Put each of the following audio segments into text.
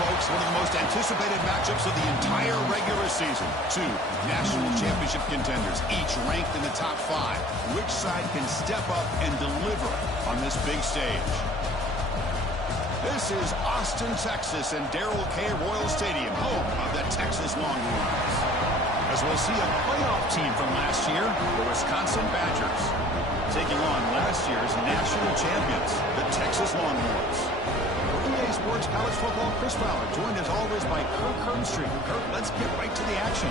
folks. One of the most anticipated matchups of the entire regular season. Two national championship contenders, each ranked in the top 5. Which side can step up and deliver on this big stage? This is Austin, Texas, and Darrell K. Royal Stadium, home of the Texas Longhorns. As we'll see a playoff team from last year, the Wisconsin Badgers, taking on last year's national champions, the Texas Longhorns. For EA Sports College Football, Chris Fowler, joined as always by Kirk Herbstreit. Kirk, let's get right to the action.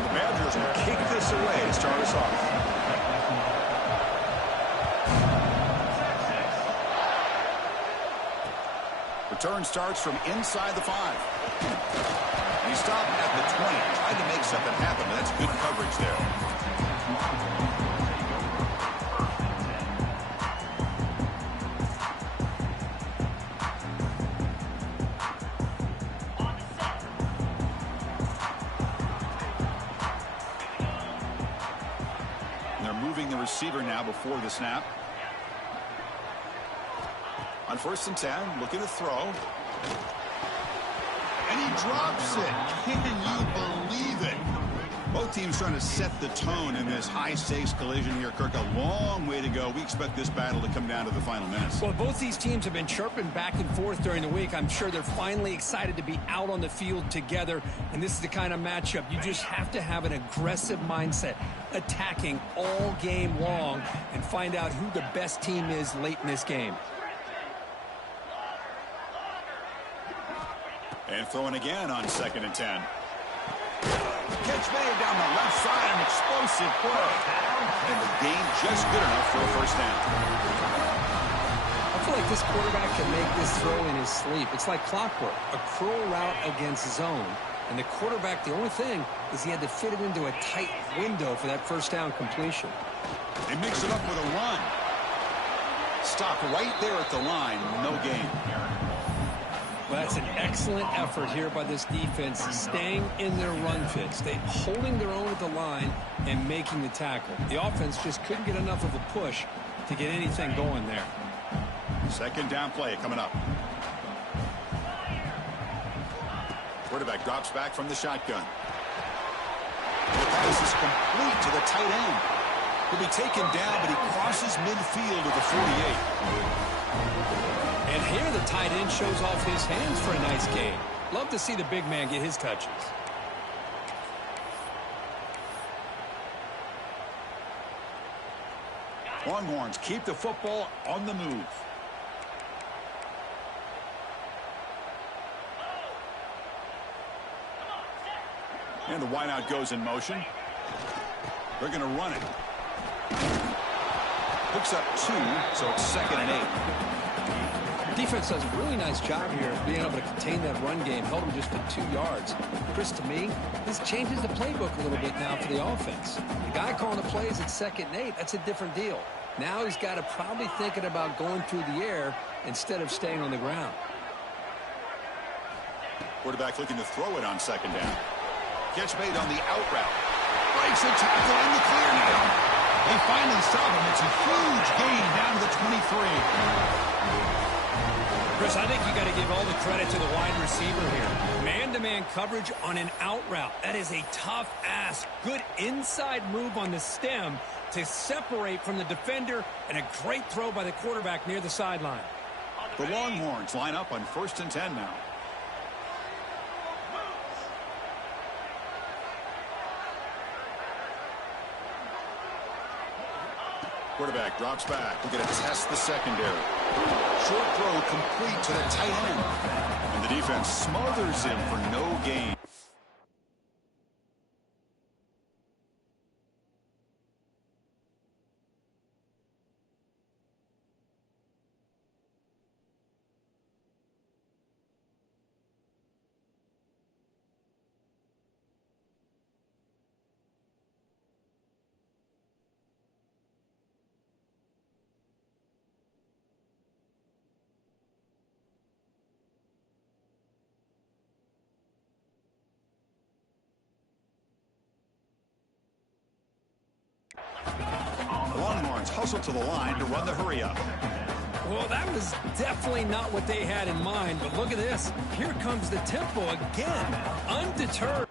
The Badgers will kick this away to start us off. Return starts from inside the 5. He stopped at the 20, tried to make something happen, but that's good coverage there. And they're moving the receiver now before the snap. On 1st and 10, looking to throw. And he drops it. Can you believe it? Both teams trying to set the tone in this high-stakes collision here, Kirk. A long way to go. We expect this battle to come down to the final minutes. Well, both these teams have been chirping back and forth during the week. I'm sure they're finally excited to be out on the field together. And this is the kind of matchup you just have to have an aggressive mindset, attacking all game long, and find out who the best team is late in this game. And throwing again on 2nd and 10. Catch made down the left side, an explosive play. And the gain just good enough for a first down. I feel like this quarterback can make this throw in his sleep. It's like clockwork, a curl route against zone. And the quarterback, the only thing is he had to fit it into a tight window for that first down completion. They mix it up with a run. Stop right there at the line, no gain. Well, that's an excellent effort here by this defense, staying in their run fit, holding their own at the line and making the tackle. The offense just couldn't get enough of a push to get anything going there. 2nd down play coming up. Quarterback drops back from the shotgun. The pass is complete to the tight end. He'll be taken down, but he crosses midfield at the 48. And here the tight end shows off his hands for a nice game. Love to see the big man get his touches. Longhorns keep the football on the move. And the wideout goes in motion. They're going to run it. Picks up 2, so it's 2nd and 8. Defense does a really nice job here of being able to contain that run game. Held him just to 2 yards. Chris, to me, this changes the playbook a little bit now for the offense. The guy calling the plays at 2nd and 8, that's a different deal. Now he's got to probably thinking about going through the air instead of staying on the ground. Quarterback looking to throw it on 2nd down. Catch made on the out route. Breaks a tackle in the clear now. They finally stop him. It's a huge gain down to the 23. Chris, I think you got to give all the credit to the wide receiver here. Man-to-man coverage on an out route. That is a tough ask. Good inside move on the stem to separate from the defender, and a great throw by the quarterback near the sideline. The Longhorns line up on 1st and 10 now. Quarterback drops back. We're going to test the secondary. Short throw complete to the tight end. And the defense smothers him for no gain. hustle to the line to run the hurry up. Well, that was definitely not what they had in mind, but look at this. Here comes the tempo again, undeterred.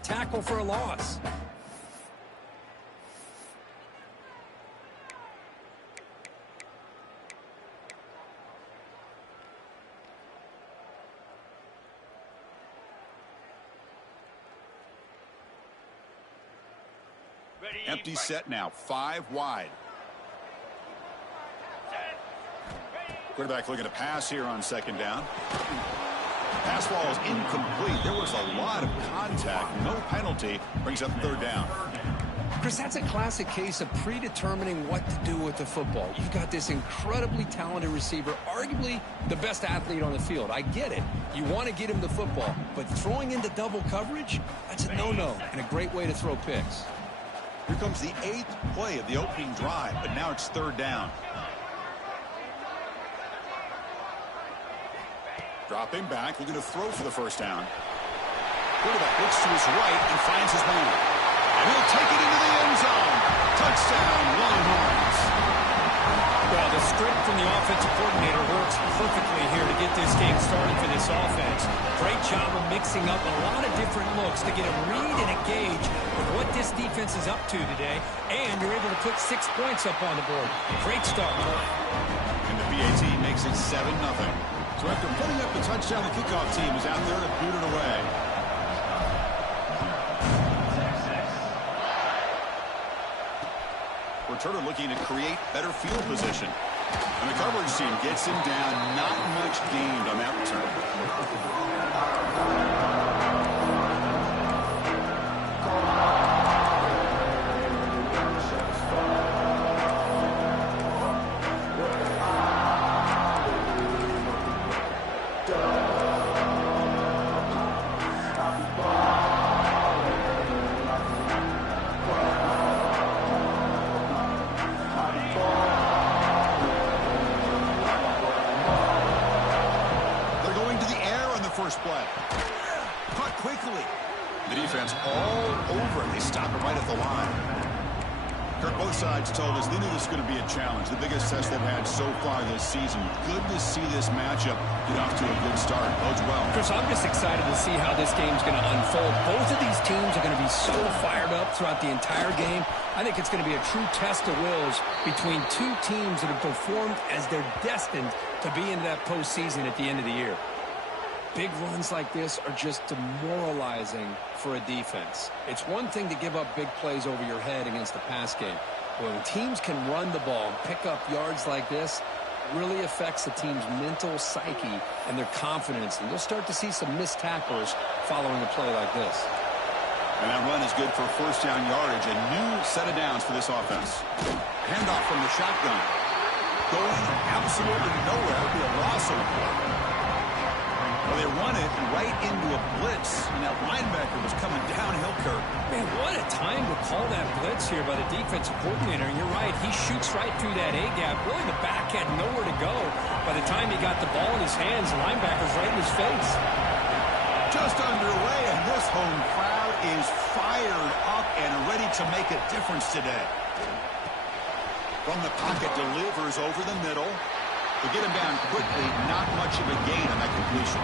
Tackle for a loss. Empty set now, 5 wide. Quarterback looking to pass here on second down. Pass ball is incomplete. There was a lot of contact. No penalty. Brings up third down. Chris, that's a classic case of predetermining what to do with the football. You've got this incredibly talented receiver, arguably the best athlete on the field. I get it. You want to get him the football, but throwing into double coverage, that's a no-no and a great way to throw picks. Here comes the 8th play of the opening drive, but now it's third down. Dropping back, looking to throw for the first down. Quarterback looks to his right and finds his man. And he'll take it into the end zone. Touchdown, Longhorns. Well, the script from the offensive coordinator works perfectly here to get this game started for this offense. Great job of mixing up a lot of different looks to get a read and a gauge of what this defense is up to today. And you're able to put 6 points up on the board. Great start. And the BAT makes it 7-0. So after putting up the touchdown, the kickoff team is out there to boot it away. Returner looking to create better field position. And the coverage team gets him down. Not much gained on that return. Play. Caught quickly. The defense all over it. They stop it right at the line. Kirk, both sides told us they knew this was going to be a challenge. The biggest test they've had so far this season. Good to see this matchup get off to a good start. Bodes well. Chris, I'm just excited to see how this game's going to unfold. Both of these teams are going to be so fired up throughout the entire game. I think it's going to be a true test of wills between two teams that have performed as they're destined to be in that postseason at the end of the year. Big runs like this are just demoralizing for a defense. It's one thing to give up big plays over your head against the pass game. But when teams can run the ball and pick up yards like this, it really affects the team's mental psyche and their confidence. And you'll start to see some missed tackles following a play like this. And that run is good for first down yardage. A new set of downs for this offense. Handoff from the shotgun. Going absolutely nowhere. It'll be a loss of the play. Well, they run it right into a blitz, and that linebacker was coming downhill, Kirk. Man, what a time to call that blitz here by the defensive coordinator. And you're right, he shoots right through that A-gap. Really, the back had nowhere to go. By the time he got the ball in his hands, the linebacker's right in his face. Just underway, and this home crowd is fired up and ready to make a difference today. From the pocket, delivers over the middle. To get him down quickly, not much of a gain on that completion.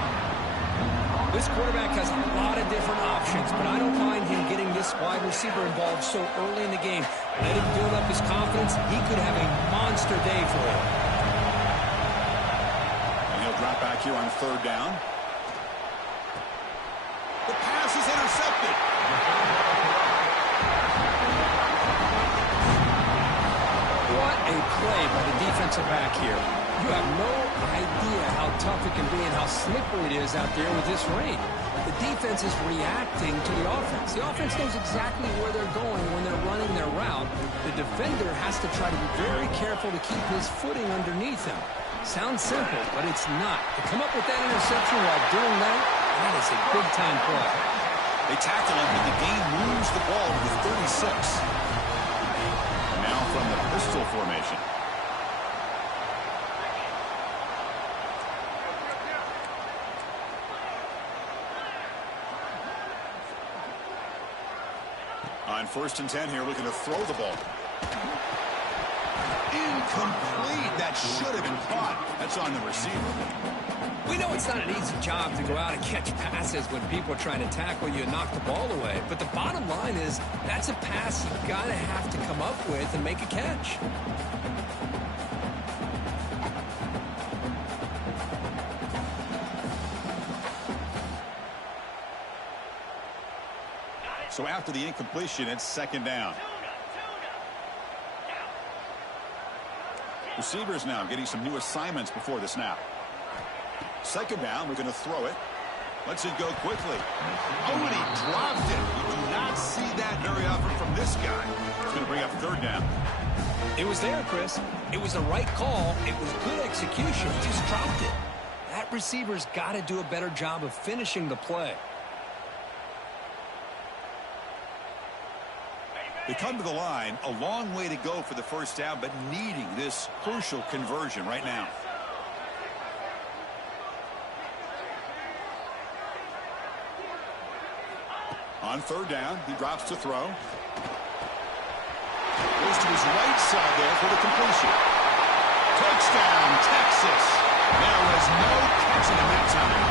This quarterback has a lot of different options, but I don't mind him getting this wide receiver involved so early in the game. Let him build up his confidence. He could have a monster day for him. And he'll drop back here on third down. The pass is intercepted. What a play by the defensive back here. You have no idea how tough it can be and how slippery it is out there with this rain. The defense is reacting to the offense. The offense knows exactly where they're going when they're running their route. The defender has to try to be very careful to keep his footing underneath him. Sounds simple, but it's not. To come up with that interception while doing that, that is a big-time play. They tackle him, and the game moves the ball to the 36. Now from the pistol formation. On 1st and 10 here, looking to throw the ball. Incomplete. That should have been caught. That's on the receiver. We know it's not an easy job to go out and catch passes when people are trying to tackle you and knock the ball away. But the bottom line is that's a pass you got to have to come up with and make a catch. So after the incompletion, it's second down. Receivers now getting some new assignments before the snap. Second down, we're going to throw it. Lets it go quickly. Oh, and he dropped it. You do not see that very often from this guy. It's going to bring up third down. It was there, Chris. It was the right call. It was good execution. He just dropped it. That receiver's got to do a better job of finishing the play. They come to the line, a long way to go for the first down, but needing this crucial conversion right now. On third down, he drops to throw. Goes to his right side there for the completion. Touchdown, Texas. There was no catching him that time.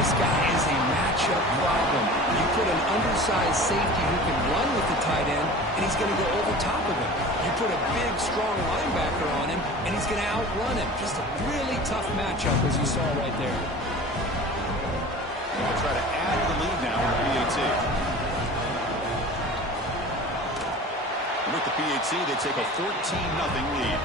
This guy is a matchup problem. You put an undersized safety who can run with the tight end, and he's going to go over top of him. You put a big, strong linebacker on him, and he's going to outrun him. Just a really tough matchup, as you saw right there. They'll try to add to the lead now with the PAT. With the PAT, they take a 14-0 lead.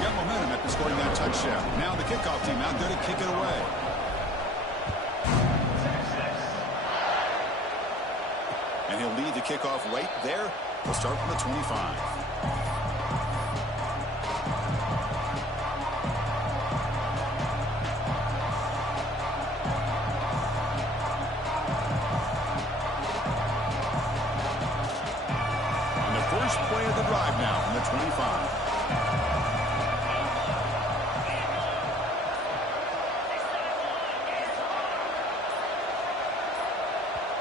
Got momentum after scoring that touchdown. Now the kickoff team out there to kick it away. And he'll lead the kickoff right there. We'll start from the 25. First play of the drive now from the 25.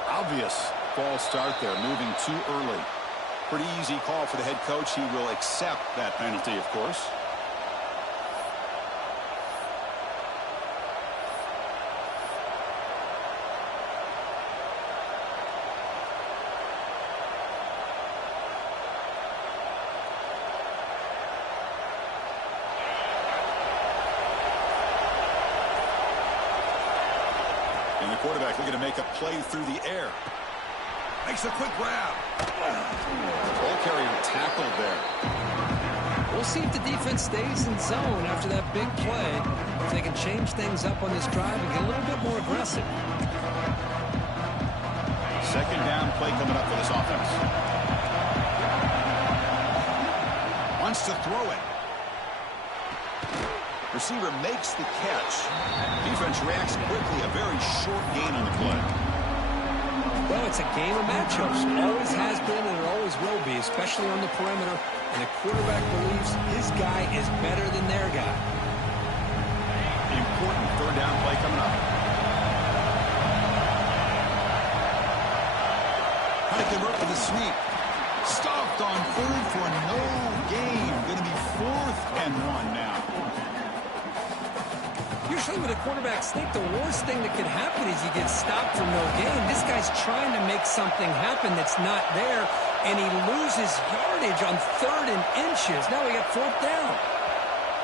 Obvious false start there, moving too early. Pretty easy call for the head coach. He will accept that penalty, of course. And the quarterback looking to make a play through the air. Makes a quick grab. Ball carrier tackled there. We'll see if the defense stays in zone after that big play. If they can change things up on this drive and get a little bit more aggressive. Second down play coming up for this offense. Wants to throw it. Receiver makes the catch. Defense reacts quickly. A very short gain on the play. Well, it's a game of matchups. Always has been and it always will be, especially on the perimeter. And the quarterback believes his guy is better than their guy. The important third down play coming up. How to convert with the sweep. Stopped on third for no gain. Going to be 4th and 1 now. Usually with a quarterback sneak, the worst thing that could happen is he gets stopped for no gain. This guy's trying to make something happen that's not there, and he loses yardage on 3rd and inches. Now we got 4th down.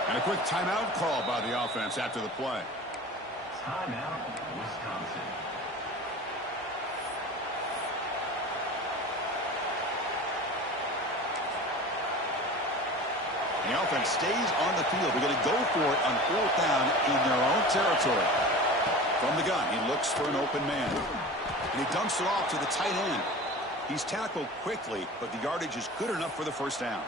And a quick timeout call by the offense after the play. Timeout, Wisconsin. The offense stays on the field. They're going to go for it on 4th down in their own territory. From the gun, he looks for an open man. And he dumps it off to the tight end. He's tackled quickly, but the yardage is good enough for the first down.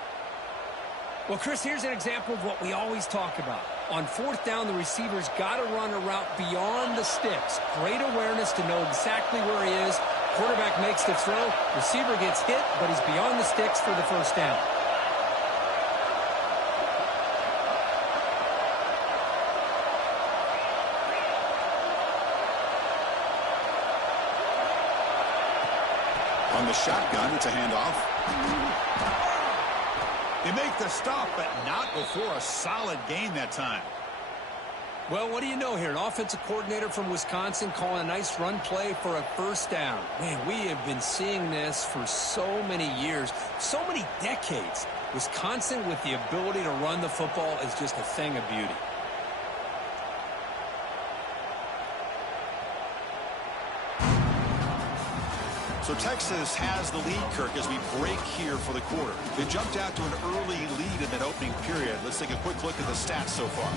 Well, Chris, here's an example of what we always talk about. On 4th down, the receiver's got to run a route beyond the sticks. Great awareness to know exactly where he is. Quarterback makes the throw. Receiver gets hit, but he's beyond the sticks for the first down. On the shotgun, it's a handoff. They make the stop, but not before a solid gain that time. Well, what do you know here? An offensive coordinator from Wisconsin calling a nice run play for a first down. Man, we have been seeing this for so many years, so many decades. Wisconsin with the ability to run the football is just a thing of beauty. So Texas has the lead, Kirk, as we break here for the quarter. They jumped out to an early lead in that opening period. Let's take a quick look at the stats so far.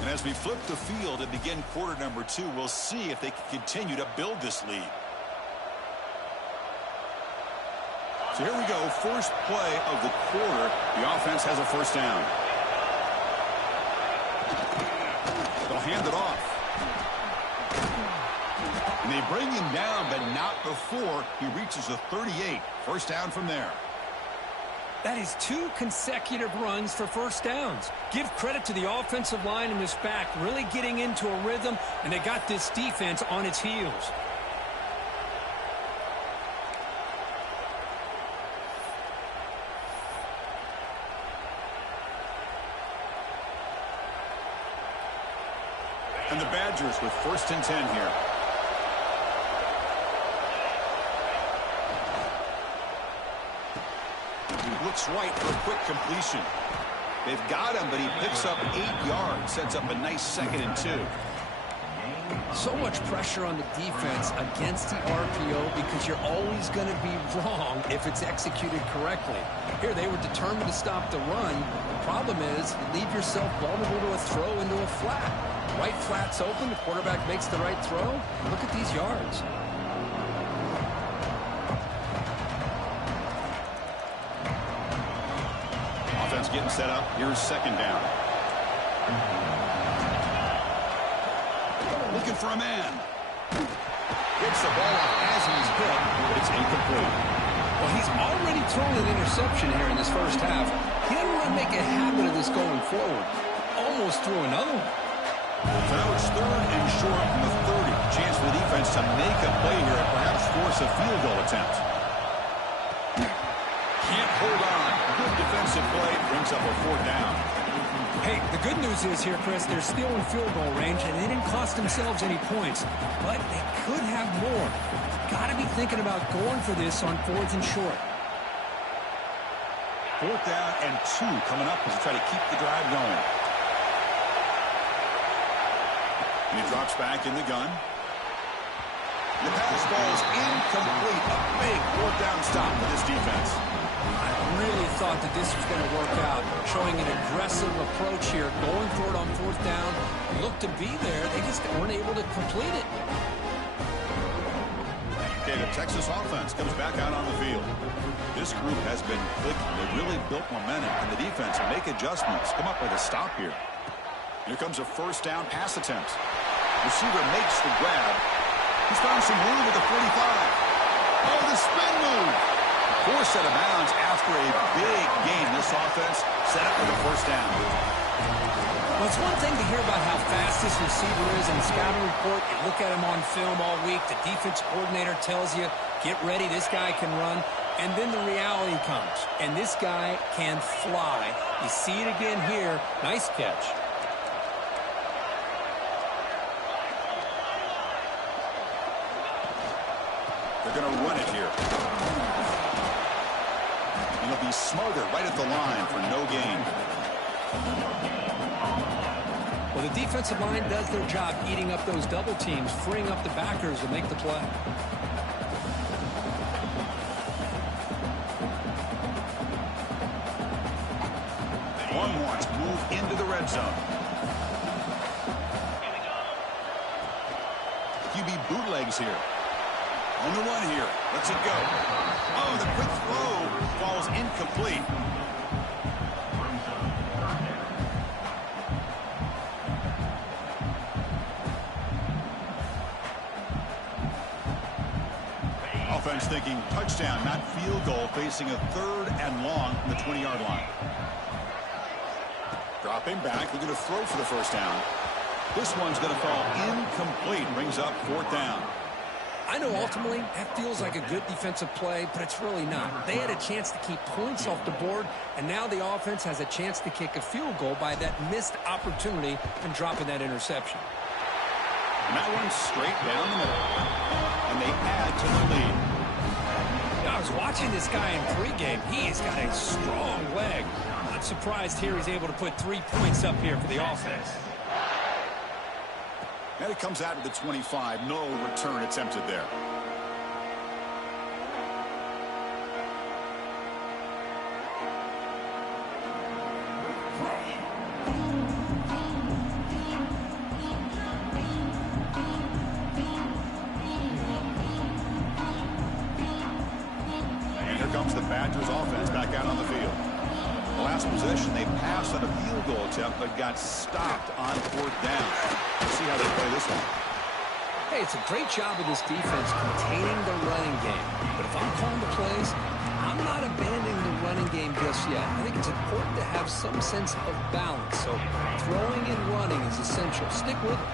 And as we flip the field and begin quarter number 2, we'll see if they can continue to build this lead. So here we go, first play of the quarter. The offense has a first down. They'll hand it off. And they bring him down, but not before he reaches the 38. First down from there. That is 2 consecutive runs for first downs. Give credit to the offensive line and this back, really getting into a rhythm, and they got this defense on its heels. And the Badgers with 1st and 10 here. Looks right for a quick completion. They've got him, but he picks up 8 yards, sets up a nice 2nd and 2. So much pressure on the defense against the RPO because you're always going to be wrong if it's executed correctly. Here, they were determined to stop the run. The problem is you leave yourself vulnerable to a throw into a flat. Right flat's open, the quarterback makes the right throw. Look at these yards. Offense getting set up. Here's 2nd down. Looking for a man. Gets the ball off as he's hit, but it's incomplete. Well, he's already thrown an interception here in this first half. He doesn't want to make a habit of this going forward. Almost threw another one. So now it's 3rd and short from the 30. Chance for the defense to make a play here and perhaps force a field goal attempt. Can't hold on. Good defensive play. Brings up a 4th down. Hey, the good news is here, Chris, they're still in field goal range, and they didn't cost themselves any points. But they could have more. Got to be thinking about going for this on 4th and short. 4th down and 2 coming up as they try to keep the drive going. And he drops back in the gun. The pass ball's incomplete. A big 4th down stop for this defense. I really thought that this was going to work out, showing an aggressive approach here, going for it on 4th down. Looked to be there. They just weren't able to complete it. Okay, the Texas offense comes back out on the field. This group has been clicking. They really built momentum, and the defense make adjustments. Come up with a stop here. Here comes a 1st down pass attempt. Receiver makes the grab. He's found some room at the 45. Oh, the spin move. Forced out of bounds after a big gain. This offense set up for the 1st down. Well, it's one thing to hear about how fast this receiver is in the scouting report. You look at him on film all week. The defense coordinator tells you, get ready, this guy can run. And then the reality comes. And this guy can fly. You see it again here. Nice catch. They're going to run it here. And he'll be smarter right at the line for no gain. Well, the defensive line does their job eating up those double teams, freeing up the backers to make the play. One wants to move into the red zone. QB bootlegs here. On the run here. Let's it go. Oh, the quick throw falls incomplete. Offense thinking touchdown, not field goal, facing a 3rd and long from the 20-yard line. Dropping back, looking to throw for the 1st down. This one's going to fall incomplete. Brings up 4th down. I know ultimately that feels like a good defensive play, but it's really not. They had a chance to keep points off the board, and now the offense has a chance to kick a field goal by that missed opportunity and dropping that interception. And that one's straight down the middle. And they add to the lead. I was watching this guy in pregame. He has got a strong leg. Not surprised here he's able to put 3 points up here for the offense. And it comes out to the 25. No return attempted there. And here comes the Badgers offense back out on the field. The last possession, they passed on a field goal attempt, but got stopped on 4th down. Let's see how they play this one. Hey, it's a great job of this defense containing the running game. But if I'm calling the plays, I'm not abandoning the running game just yet. I think it's important to have some sense of balance. So throwing and running is essential. Stick with it.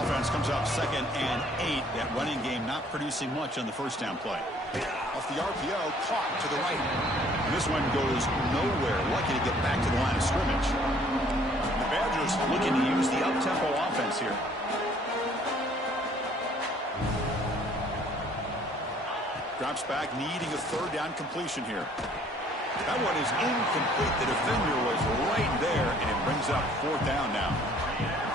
Offense comes out 2nd and 8. That running game not producing much on the 1st down play. Off the RPO, caught to the right. And this one goes nowhere. Lucky to get back to the line of scrimmage. The Badgers looking to use the up-tempo offense here. Drops back, needing a 3rd down completion here. That That one is incomplete. The defender was right there, and it brings up fourth down now.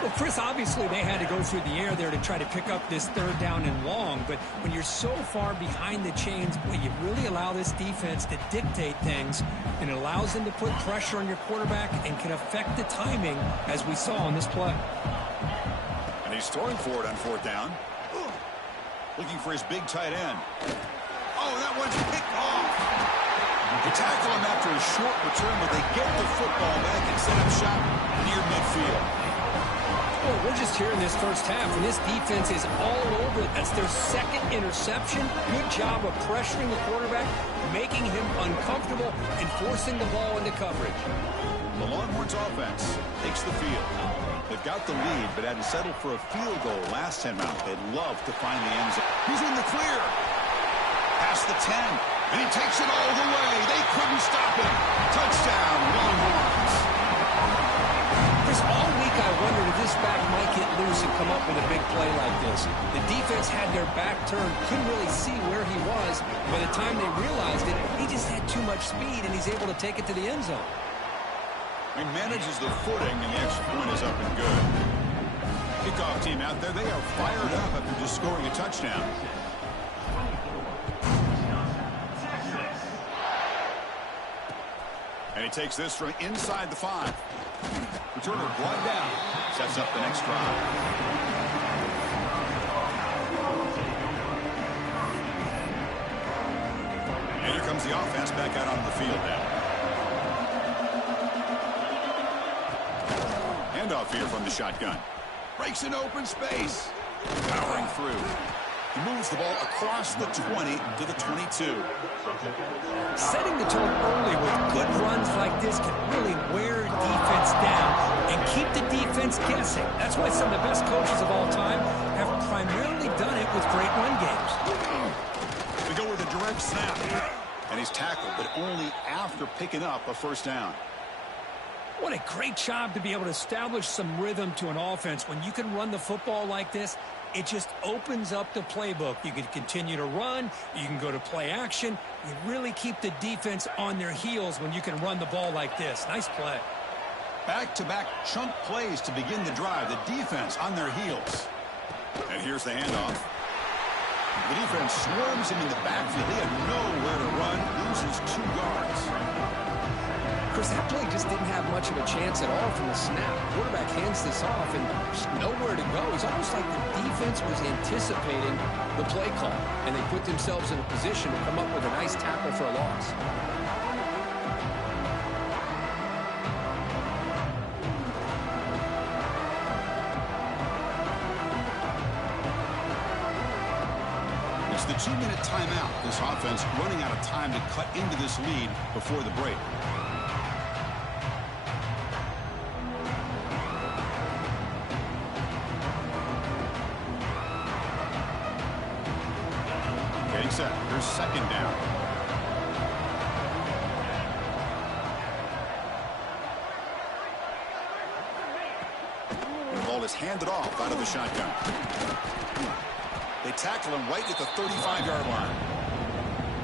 Well, Chris, obviously they had to go through the air there to try to pick up this third down and long, but when you're so far behind the chains, boy, you really allow this defense to dictate things, and it allows them to put pressure on your quarterback and can affect the timing, as we saw on this play. And he's throwing for it on fourth down. Looking for his big tight end. Oh, that one's picked off. They tackle him after a short return, but they get the football back and set up shop near midfield. Well, we're just here in this first half, and this defense is all over it. That's their second interception. Good job of pressuring the quarterback, making him uncomfortable, and forcing the ball into coverage. The Longhorns offense takes the field. They've got the lead, but had to settle for a field goal last time out. They'd love to find the end zone. He's in the clear. Past the 10. And he takes it all the way. They couldn't stop him. Touchdown, Longhorns. Chris, all week I wondered if this back might get loose and come up with a big play like this. The defense had their back turned, couldn't really see where he was. By the time they realized it, he just had too much speed, and he's able to take it to the end zone. He manages the footing, and the extra point is up and good. Kickoff team out there, they are fired up after just scoring a touchdown. And he takes this from inside the 5. Returner brought down. Sets up the next drive. And here comes the offense back out on the field now. Handoff here from the shotgun. Breaks an open space. Powering through. He moves the ball across the 20 to the 22. Setting the tone early with good runs like this can really wear defense down and keep the defense guessing. That's why some of the best coaches of all time have primarily done it with great run games. We go with a direct snap. And he's tackled, but only after picking up a first down. What a great job to be able to establish some rhythm to an offense. When you can run the football like this, it just opens up the playbook. You can continue to run. You can go to play action. You really keep the defense on their heels when you can run the ball like this. Nice play. Back-to-back chunk plays to begin the drive. The defense on their heels. And here's the handoff. The defense swarms him in the backfield. He had nowhere to run. Loses 2 yards. Chris, that play just didn't have much of a chance at all from the snap. The quarterback hands this off and just nowhere to go. It's almost like the defense was anticipating the play call, and they put themselves in a position to come up with a nice tackle for a loss. It's the 2-minute timeout. This offense running out of time to cut into this lead before the break. Set. Here's second down. The ball is handed off out of the shotgun. They tackle him right at the 35-yard line.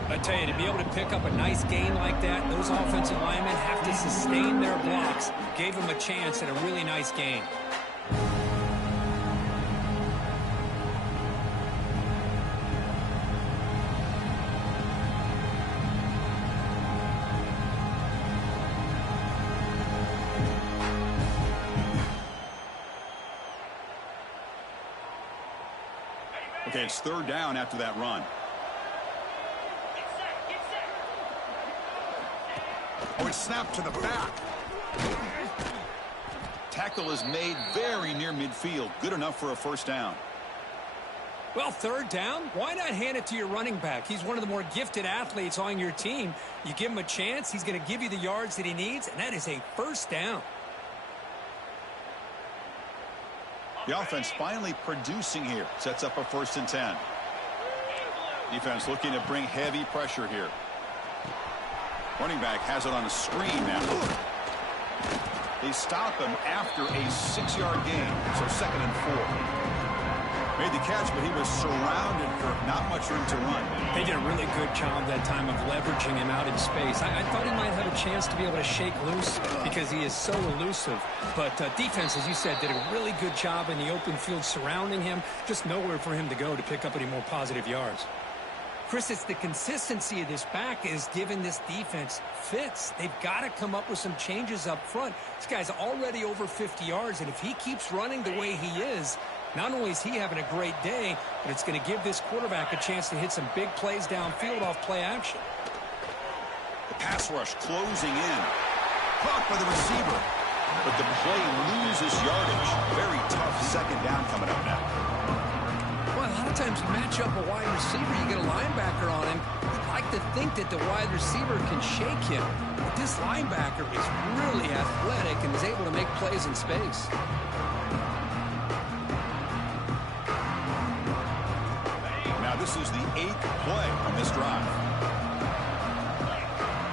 I tell you, to be able to pick up a nice gain like that, those offensive linemen have to sustain their blocks. Gave him a chance at a really nice gain. Okay, it's third down after that run. Oh, it's snapped to the back. Tackle is made very near midfield. Good enough for a first down. Well, third down, why not hand it to your running back? He's one of the more gifted athletes on your team. You give him a chance, he's going to give you the yards that he needs, and that is a first down. The offense finally producing here. Sets up a 1st and 10. Defense looking to bring heavy pressure here. Running back has it on a screen now. They stop him after a 6-yard gain. So 2nd and 4. Made the catch, but he was surrounded for not much room to run. They did a really good job that time of leveraging him out in space. I thought he might have a chance to be able to shake loose because he is so elusive. But defense, as you said, did a really good job in the open field surrounding him. Just nowhere for him to go to pick up any more positive yards. Chris, it's the consistency of this back is giving this defense fits. They've got to come up with some changes up front. This guy's already over 50 yards, and if he keeps running the way he is, not only is he having a great day, but it's going to give this quarterback a chance to hit some big plays downfield off play action. The pass rush closing in. Caught by the receiver. But the play loses yardage. Very tough second down coming up now. Well, a lot of times you match up a wide receiver, you get a linebacker on him. You'd like to think that the wide receiver can shake him. But this linebacker is really athletic and is able to make plays in space. Now this is the 8th play on this drive.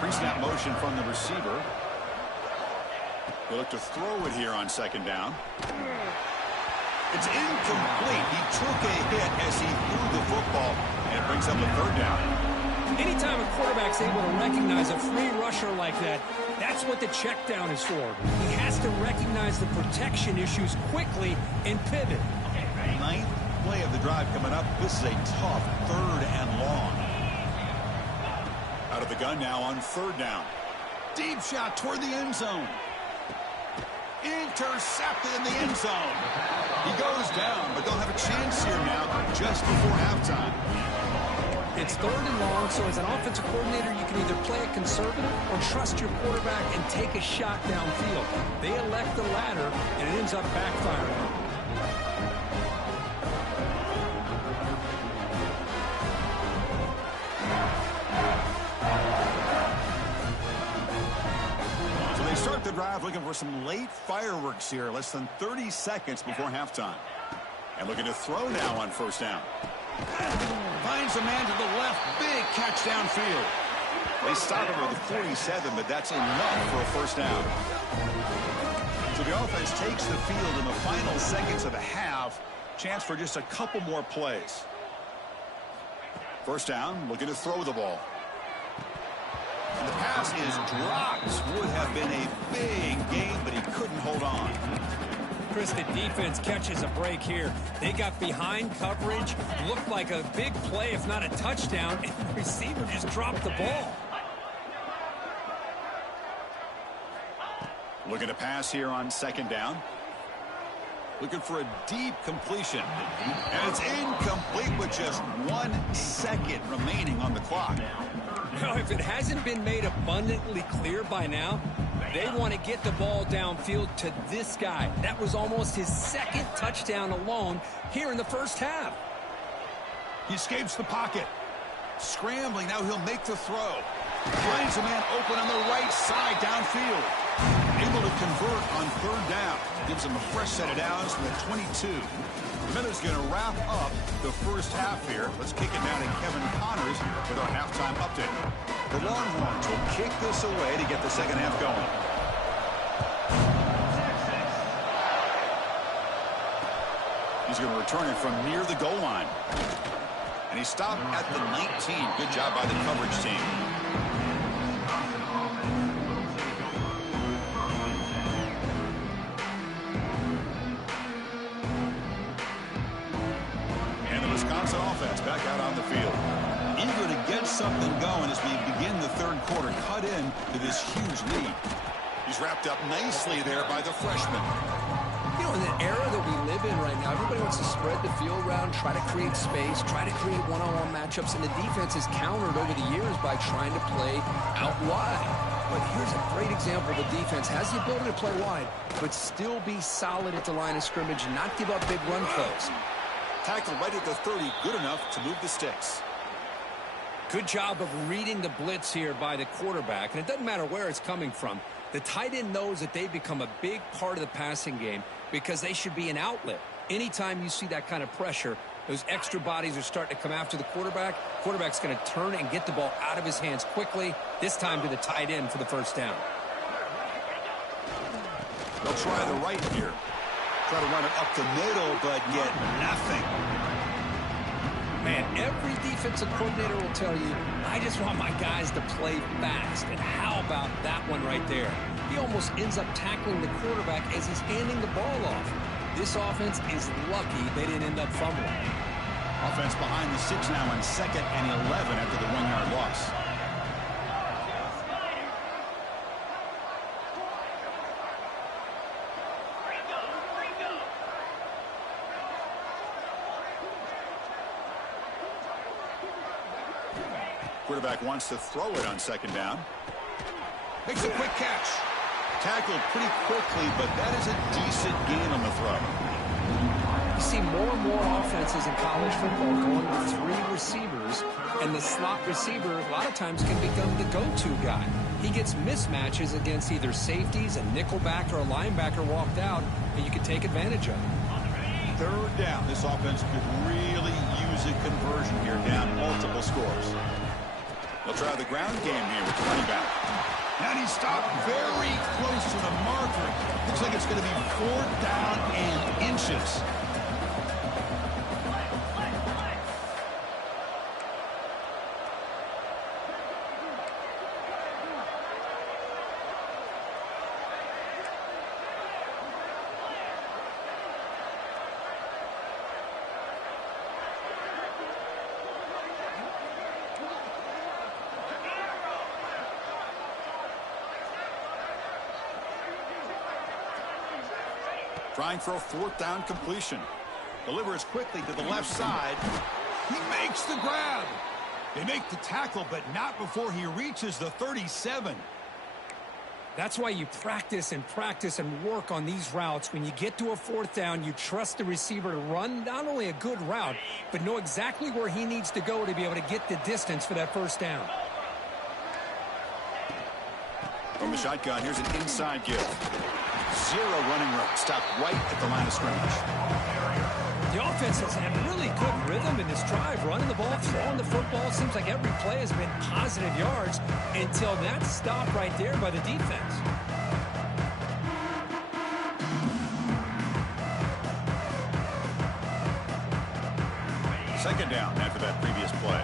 Pre-snap motion from the receiver. They look to throw it here on second down. It's incomplete. He took a hit as he threw the football, and it brings up a third down. Anytime a quarterback's able to recognize a free rusher like that, that's what the check down is for. He has to recognize the protection issues quickly and pivot. 9th play of the drive coming up. This is a tough 3rd and long. Out of the gun now on 3rd down. Deep shot toward the end zone. Intercepted in the end zone. He goes down, but they'll have a chance here now just before halftime. It's 3rd and long, so as an offensive coordinator, you can either play it conservative or trust your quarterback and take a shot downfield. They elect the latter, and it ends up backfiring. Start the drive looking for some late fireworks here. Less than 30 seconds before halftime. And looking to throw now on 1st down. Finds a man to the left. Big catch downfield. They stop him at the 47, but that's enough for a 1st down. So the offense takes the field in the final seconds of the half. Chance for just a couple more plays. 1st down, looking to throw the ball. And the pass is dropped. Would have been a big game, but he couldn't hold on. Chris, the defense catches a break here. They got behind coverage, looked like a big play, if not a touchdown, and the receiver just dropped the ball. Looking to pass here on 2nd down. Looking for a deep completion. And it's incomplete with just 1 second remaining on the clock. Now, if it hasn't been made abundantly clear by now, they want to get the ball downfield to this guy. That was almost his 2nd touchdown alone here in the 1st half. He escapes the pocket. Scrambling, now he'll make the throw. Finds a man open on the right side downfield. Able to convert on 3rd down. Gives him a fresh set of downs from the 22. The minute's going to wrap up the 1st half here. Let's kick it down to Kevin Connors with our halftime update. The Longhorns will kick this away to get the 2nd half going. He's going to return it from near the goal line. And he stopped at the 19. Good job by the coverage team. Wisconsin offense back out on the field. Eager to get something going as we begin the 3rd quarter. Cut in to this huge lead. He's wrapped up nicely there by the freshman. You know, in the era that we live in right now, everybody wants to spread the field around, try to create space, try to create one-on-one matchups, and the defense has countered over the years by trying to play out wide. But here's a great example. The defense has the ability to play wide, but still be solid at the line of scrimmage and not give up big run plays. Tackle right at the 30, good enough to move the sticks. Good job of reading the blitz here by the quarterback, and it doesn't matter where it's coming from. The tight end knows that they become a big part of the passing game because they should be an outlet. Anytime you see that kind of pressure, those extra bodies are starting to come after the quarterback. Quarterback's going to turn and get the ball out of his hands quickly, this time to the tight end for the 1st down. They'll try the right here. Try to run it up the middle, but get nothing. Man, every defensive coordinator will tell you, I just want my guys to play fast. And how about that one right there. He almost ends up tackling the quarterback as he's handing the ball off. This offense is lucky they didn't end up fumbling. Offense behind the 6 now on 2nd and 11 after the 1-yard loss. Quarterback wants to throw it on 2nd down. Makes a quick catch. Tackled pretty quickly, but that is a decent gain on the throw. You see more and more offenses in college football going with 3 receivers, and the slot receiver a lot of times can become the go-to guy. He gets mismatches against either safeties, a nickelback, or a linebacker walked out, and you can take advantage of it. 3rd down. This offense could really use a conversion here, down multiple scores. They'll try the ground game here with the running back. And he stopped very close to the marker. Looks like it's going to be 4th down and inches. Trying for a 4th down completion. Delivers quickly to the left side. He makes the grab. They make the tackle, but not before he reaches the 37. That's why you practice and work on these routes. When you get to a 4th down, you trust the receiver to run not only a good route, but know exactly where he needs to go to be able to get the distance for that 1st down. From the shotgun, here's an inside give. 0 running room. Stopped right at the line of scrimmage. The offense has had really good rhythm in this drive, running the ball, throwing the football. Seems like every play has been positive yards until that stop right there by the defense. Second down after that previous play.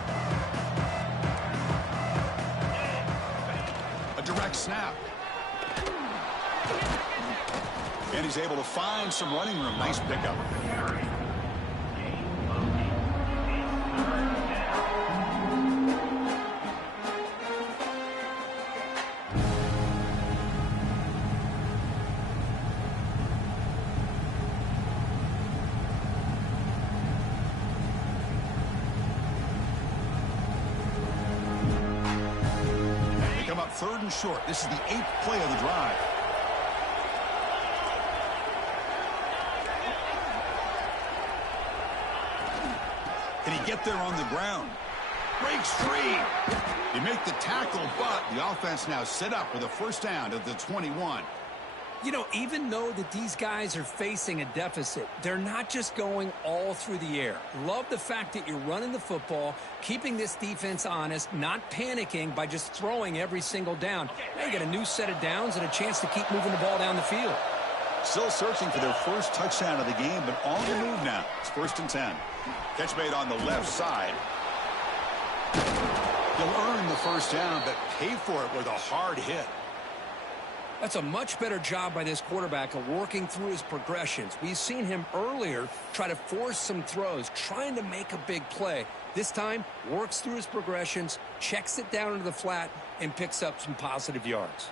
A direct snap. And he's able to find some running room. Nice pickup. They come up 3rd and short. This is the 8th play of the drive. Can he get there on the ground? Breaks free. They make the tackle, but the offense now set up with a 1st down at the 21. You know, even though that these guys are facing a deficit, they're not just going all through the air. Love the fact that you're running the football, keeping this defense honest, not panicking by just throwing every single down. Now you got a new set of downs and a chance to keep moving the ball down the field. Still searching for their 1st touchdown of the game, but on the move now. It's 1st and 10. Catch made on the left side. He'll earn the 1st down, but pay for it with a hard hit. That's a much better job by this quarterback of working through his progressions. We've seen him earlier try to force some throws, trying to make a big play. This time, works through his progressions, checks it down into the flat, and picks up some positive yards.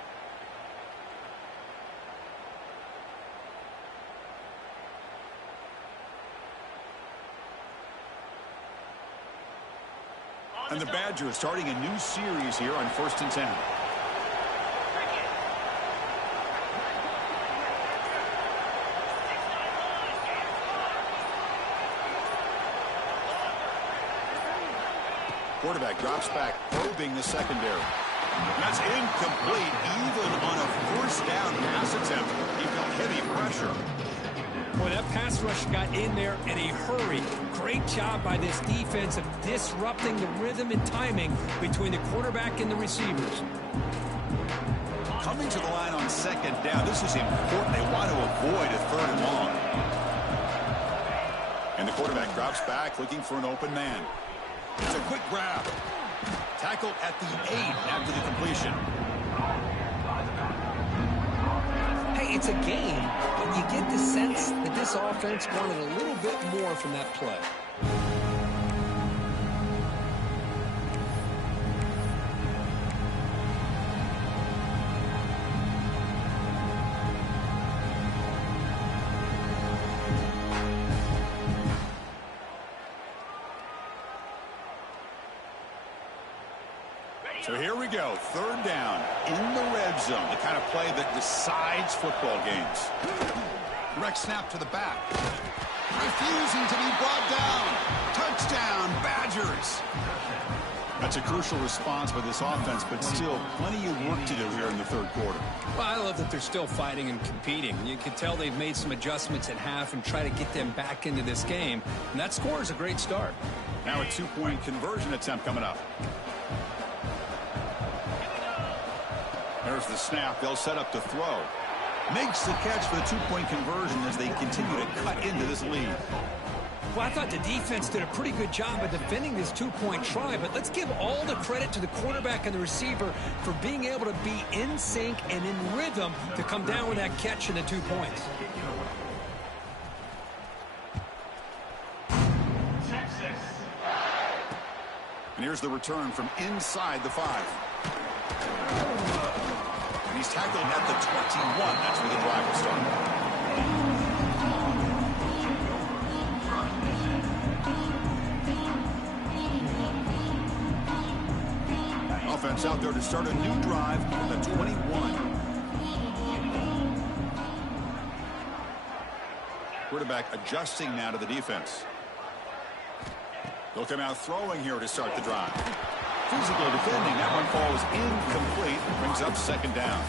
And the Badgers starting a new series here on 1st and 10. Quarterback drops back, probing the secondary. And that's incomplete, even on a 1st down pass attempt. He felt heavy pressure. Boy, that pass rush got in there in a hurry. Great job by this defense of disrupting the rhythm and timing between the quarterback and the receivers. Coming to the line on 2nd down, this is important. They want to avoid a 3rd and long. And the quarterback drops back, looking for an open man. It's a quick grab. Tackle at the 8 after the completion. it's a game, but you get the sense that this offense wanted a little bit more from that play. So here we go, third down in the red zone, the kind of play that decides football games. Direct snap to the back. Refusing to be brought down. Touchdown, Badgers. That's a crucial response by this offense, but still plenty of work to do here in the third quarter. Well, I love that they're still fighting and competing. You can tell they've made some adjustments at half and try to get them back into this game. And that score is a great start. Now a two-point conversion attempt coming up. There's the snap. They'll set up to throw. Makes the catch for the two-point conversion as they continue to cut into this lead. Well, I thought the defense did a pretty good job of defending this two-point try, but let's give all the credit to the quarterback and the receiver for being able to be in sync and in rhythm to come down with that catch and the 2 points. And here's the return from inside the 5. And he's tackled at the 21. That's where the drive will start. Offense out there to start a new drive at the 21. Quarterback adjusting now to the defense. They'll come out throwing here to start the drive. Physical defending. That one falls incomplete. Brings up second down.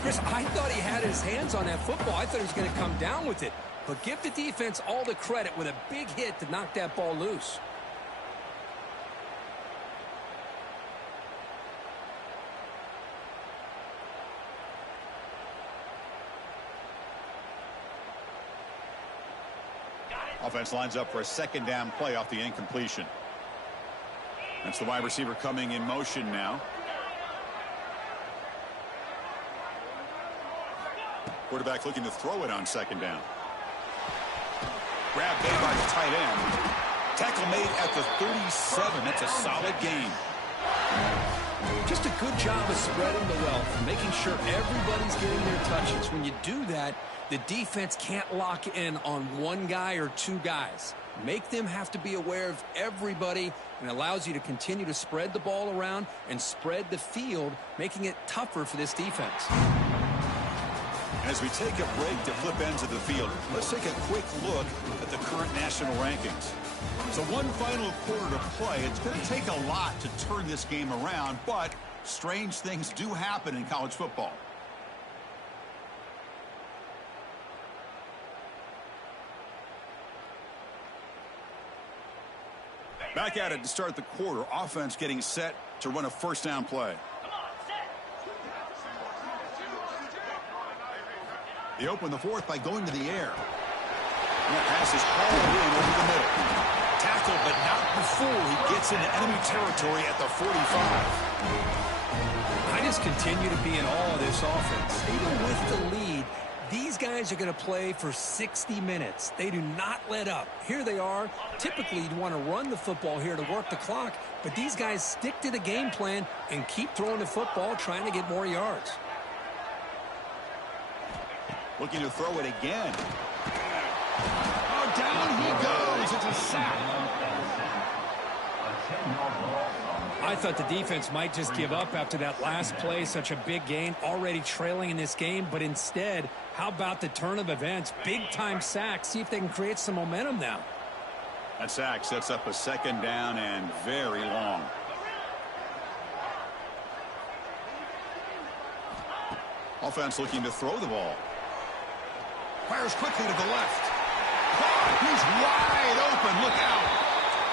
Chris, I thought he had his hands on that football. I thought he was going to come down with it. But give the defense all the credit with a big hit to knock that ball loose. Offense lines up for a second down play off the incompletion. That's the wide receiver coming in motion now. Quarterback looking to throw it on second down. Grab made by the tight end. Tackle made at the 37. That's a solid gain. Just a good job of spreading the wealth, making sure everybody's getting their touches. When you do that, the defense can't lock in on one guy or two guys. Make them have to be aware of everybody, and allows you to continue to spread the ball around and spread the field, making it tougher for this defense. And as we take a break to flip ends of the field, let's take a quick look at the current national rankings. So one final quarter to play. It's going to take a lot to turn this game around, but strange things do happen in college football. Back at it to start the quarter. Offense getting set to run a first down play. They open the fourth by going to the air. And that pass is hauled in over the middle. Tackled, but not before he gets into enemy territory at the 45. I just continue to be in awe of this offense. Even with the lead, these guys are going to play for 60 minutes. They do not let up. Here they are. Typically, you'd want to run the football here to work the clock, but these guys stick to the game plan and keep throwing the football, trying to get more yards. Looking to throw it again. Oh, down he goes. It's a sack. I thought the defense might just give up after that last play. Such a big gain, already trailing in this game. But instead, how about the turn of events? Big-time sack. See if they can create some momentum now. That sack sets up a second down and very long. Offense looking to throw the ball. Fires quickly to the left. He's wide open. Look out.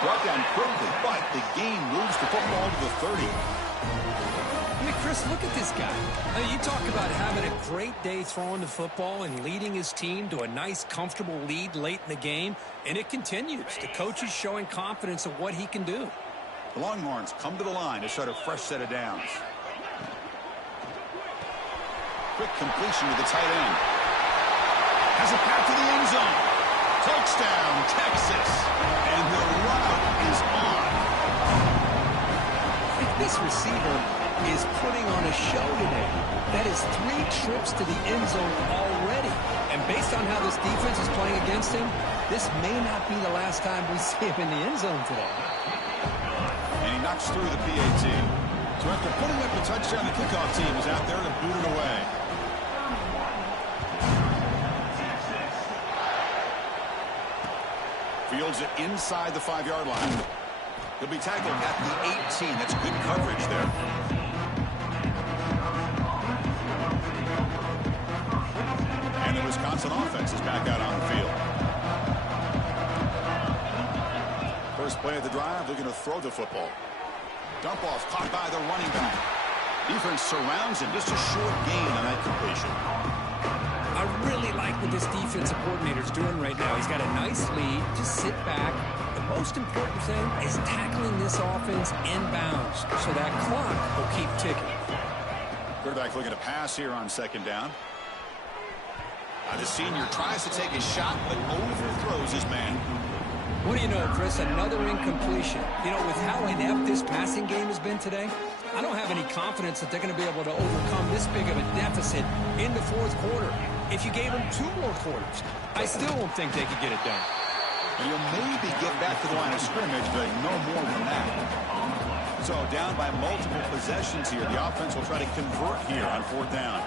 Brought down quickly, but the game moves the football to the 30. I mean, Chris, look at this guy. I mean, you talk about having a great day throwing the football and leading his team to a nice, comfortable lead late in the game, and it continues. The coach is showing confidence of what he can do. The Longhorns come to the line to start a fresh set of downs. quick completion to the tight end. Has it back to the end zone. Touchdown, Texas. And the route is on. This receiver is putting on a show today. That is 3 trips to the end zone already. And based on how this defense is playing against him, this may not be the last time we see him in the end zone today. And he knocks through the PAT. So after putting up the touchdown, the kickoff team is out there to boot it away. Fields it inside the 5-yard line. He'll be tackled at the 18. That's good coverage there. And the Wisconsin offense is back out on the field. First play of the drive, looking to throw the football. Dump off caught by the running back. Defense surrounds him. Just a short gain on that completion. I really like what this defensive coordinator's doing right now. He's got a nice lead. Just sit back. The most important thing is tackling this offense inbounds so that clock will keep ticking. Quarterback looking to pass here on second down. The senior tries to take a shot, but overthrows his man. What do you know, Chris? Another incompletion. You know, with how inept this passing game has been today, I don't have any confidence that they're going to be able to overcome this big of a deficit in the fourth quarter. If you gave them 2 more quarters, I still don't think they could get it done. And you'll maybe get back to the line of scrimmage, but no more than that. So down by multiple possessions here. The offense will try to convert here on 4th down.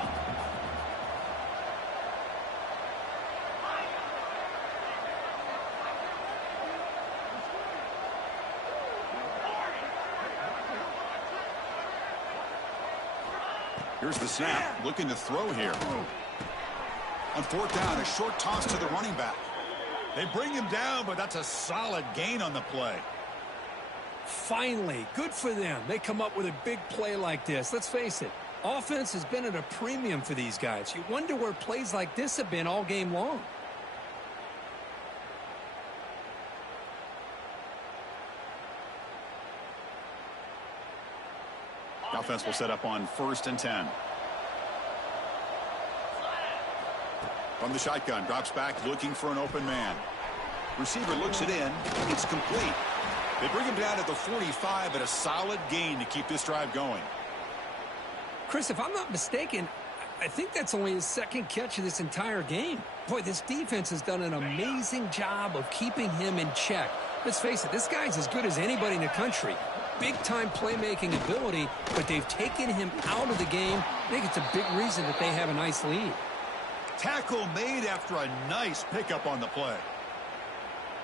Here's the snap, looking to throw here. On 4th down, a short toss to the running back. They bring him down, but that's a solid gain on the play. Finally, good for them. They come up with a big play like this. Let's face it, offense has been at a premium for these guys. You wonder where plays like this have been all game long. The offense will set up on 1st and 10. From the shotgun, drops back looking for an open man. Receiver looks it in. It's complete. They bring him down at the 45, but a solid gain to keep this drive going. Chris, if I'm not mistaken, I think that's only his 2nd catch of this entire game. Boy, this defense has done an amazing job of keeping him in check. Let's face it, this guy's as good as anybody in the country. Big-time playmaking ability, but they've taken him out of the game. I think it's a big reason that they have a nice lead. Tackle made after a nice pickup on the play.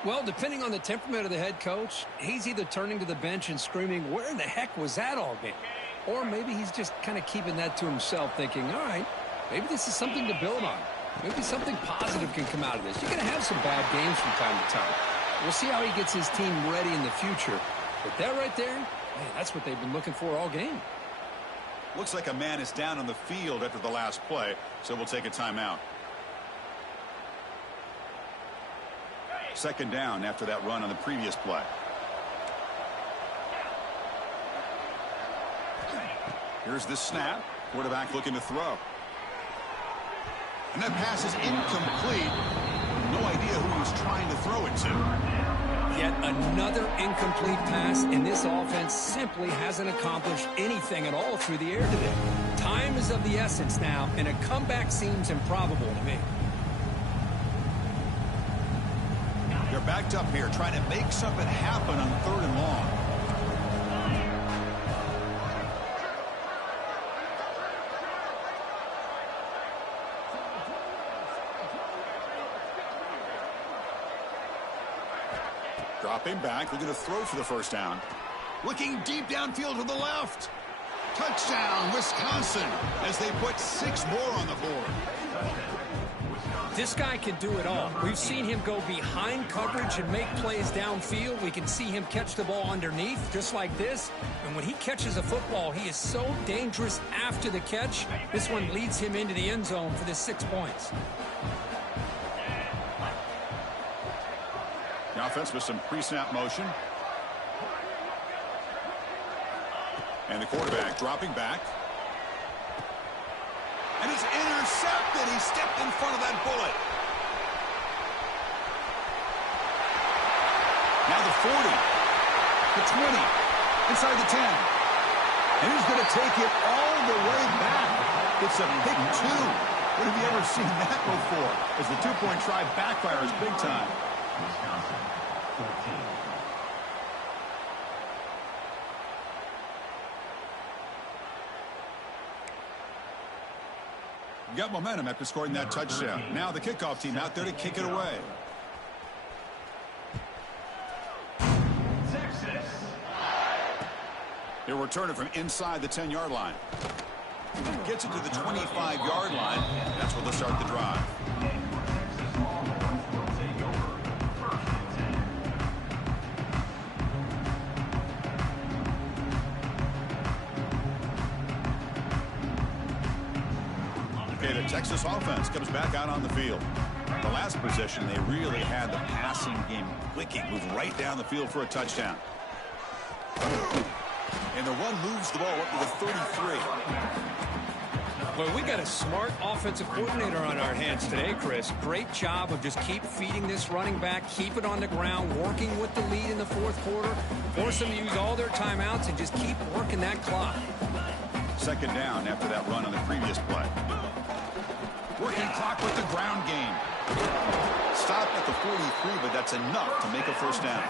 Well, depending on the temperament of the head coach, he's either turning to the bench and screaming, where in the heck was that all game? Or maybe he's just kind of keeping that to himself, thinking, all right, maybe this is something to build on. Maybe something positive can come out of this. You're going to have some bad games from time to time. We'll see how he gets his team ready in the future. But that right there, man, that's what they've been looking for all game. Looks like a man is down on the field after the last play, so we'll take a timeout. 2nd down after that run on the previous play. Here's the snap. Quarterback looking to throw. And that pass is incomplete. No idea who he was trying to throw it to. Yet another incomplete pass, and this offense simply hasn't accomplished anything at all through the air today. Time is of the essence now, and a comeback seems improbable to me. They're backed up here, trying to make something happen on 3rd and long. Dropping back, looking to throw for the 1st down. Looking deep downfield to the left. Touchdown, Wisconsin, as they put 6 more on the board. This guy can do it all. We've seen him go behind coverage and make plays downfield. We can see him catch the ball underneath, just like this. And when he catches a football, he is so dangerous after the catch. This one leads him into the end zone for the 6 points. The offense with some pre-snap motion. And the quarterback dropping back. And it's is intercepted. He stepped in front of that bullet. Now the 40, the 20, inside the 10. And he's going to take it all the way back. It's a big 2. When have you ever seen that before? As the two-point try backfires big time. Wisconsin, 14. Got momentum after scoring that touchdown. Now the kickoff team out there to kick it away. Texas. He'll return it from inside the 10-yard line. Gets it to the 25-yard line. That's where they'll start the drive. Texas Longhorns will take over 1st and 10. Okay, the Texas offense comes back out on the field. The last possession, they really had the passing game clicking. Moved right down the field for a touchdown. And the run moves the ball up to the 33. Well, we got a smart offensive coordinator on our hands today, Chris. Great job of just keep feeding this running back, keep it on the ground, working with the lead in the 4th quarter, force them to use all their timeouts, and just keep working that clock. 2nd down after that run on the previous play. Working clock with the ground game. Stop at the 43, but that's enough to make a 1st down.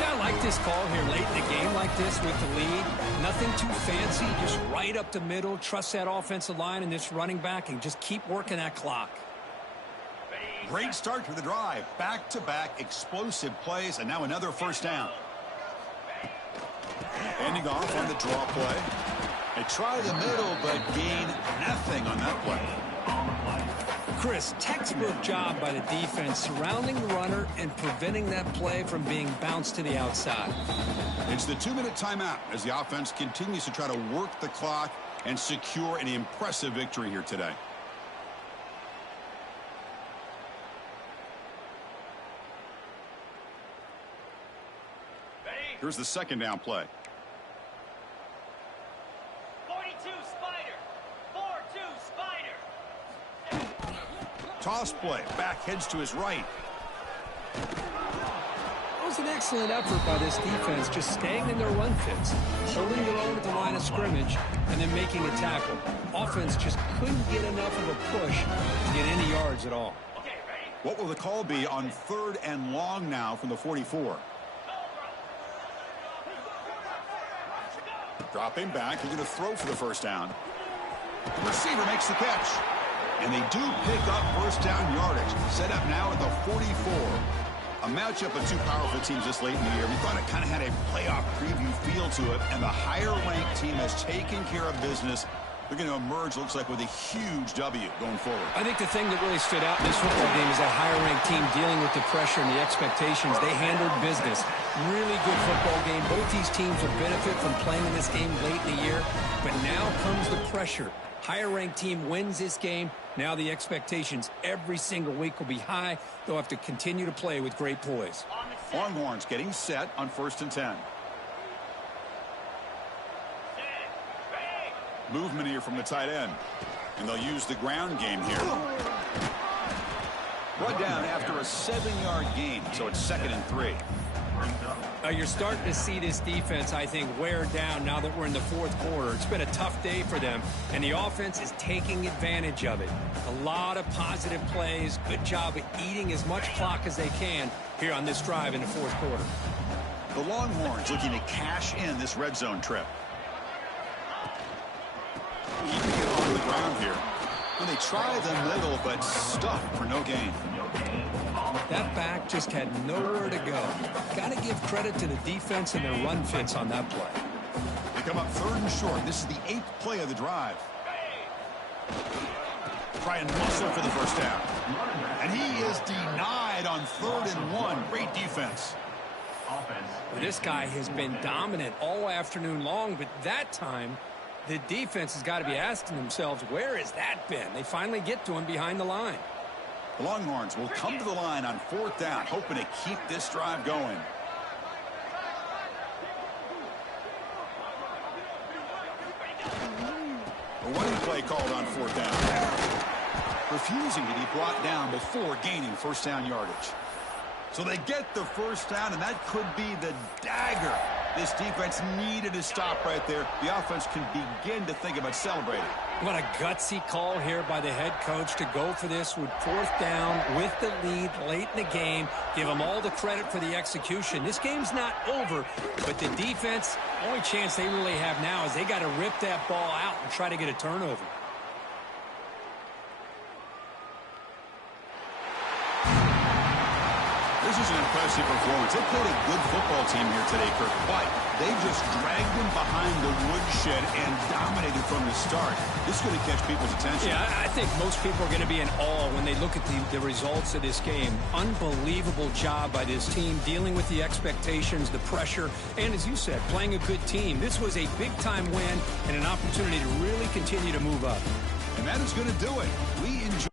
Yeah, I like this call here late in the game like this with the lead. Nothing too fancy, just right up the middle. Trust that offensive line and this running back and just keep working that clock. Great start to the drive. Back-to-back explosive plays, and now another 1st down. Ending off on the draw play. They try the middle, but gain nothing on that play. Chris, textbook job by the defense surrounding the runner and preventing that play from being bounced to the outside. It's the 2-minute timeout as the offense continues to try to work the clock and secure an impressive victory here today. Here's the 2nd down play. 42 Spider. 4-2 Spider. Toss play. Back heads to his right. That was an excellent effort by this defense, just staying in their run fits, holding their own at the line of scrimmage, and then making a tackle. Offense just couldn't get enough of a push to get any yards at all. Okay, ready? What will the call be on 3rd and long now from the 44? Dropping back. He's going to throw for the 1st down. The receiver makes the catch. And they do pick up 1st down yardage. Set up now at the 44. A matchup of two powerful teams this late in the year. We thought it kind of had a playoff preview feel to it. And the higher-ranked team has taken care of business. They're going to emerge, looks like, with a huge W going forward. I think the thing that really stood out in this football game is that higher-ranked team dealing with the pressure and the expectations. They handled business. Really good football game. Both these teams will benefit from playing in this game late in the year. But now comes the pressure. Higher-ranked team wins this game. Now the expectations every single week will be high. They'll have to continue to play with great poise. Longhorns getting set on 1st and 10. Movement here from the tight end. And they'll use the ground game here. Run down after a 7-yard gain, so it's 2nd and 3. You're starting to see this defense, I think, wear down now that we're in the 4th quarter. It's been a tough day for them, and the offense is taking advantage of it. A lot of positive plays. Good job of eating as much clock as they can here on this drive in the 4th quarter. The Longhorns looking to cash in this red zone trip. Keeping it on the ground here. And they try the middle, but stuffed for no gain. That back just had nowhere to go. Got to give credit to the defense and their run fits on that play. They come up 3rd and short. This is the 8th play of the drive. Try and muscle for the 1st down. And he is denied on 3rd and 1. Great defense. This guy has been dominant all afternoon long, but that time the defense has got to be asking themselves, where has that been? They finally get to him behind the line. The Longhorns will come to the line on 4th down, hoping to keep this drive going. A running play called on fourth down. Refusing to be brought down before gaining first down yardage. So they get the first down, and that could be the dagger. This defense needed to stop right there. The offense can begin to think about celebrating. What a gutsy call here by the head coach to go for this with fourth down with the lead late in the game. Give them all the credit for the execution. This game's not over, but the defense, only chance they really have now is they got to rip that ball out and try to get a turnover. This is an impressive performance. They played a good football team here today, Kirk, but they just dragged them behind the woodshed and dominated from the start. This is going to catch people's attention. Yeah, I think most people are going to be in awe when they look at the results of this game. Unbelievable job by this team dealing with the expectations, the pressure, and as you said, playing a good team. This was a big-time win and an opportunity to really continue to move up. And that is going to do it. We enjoy.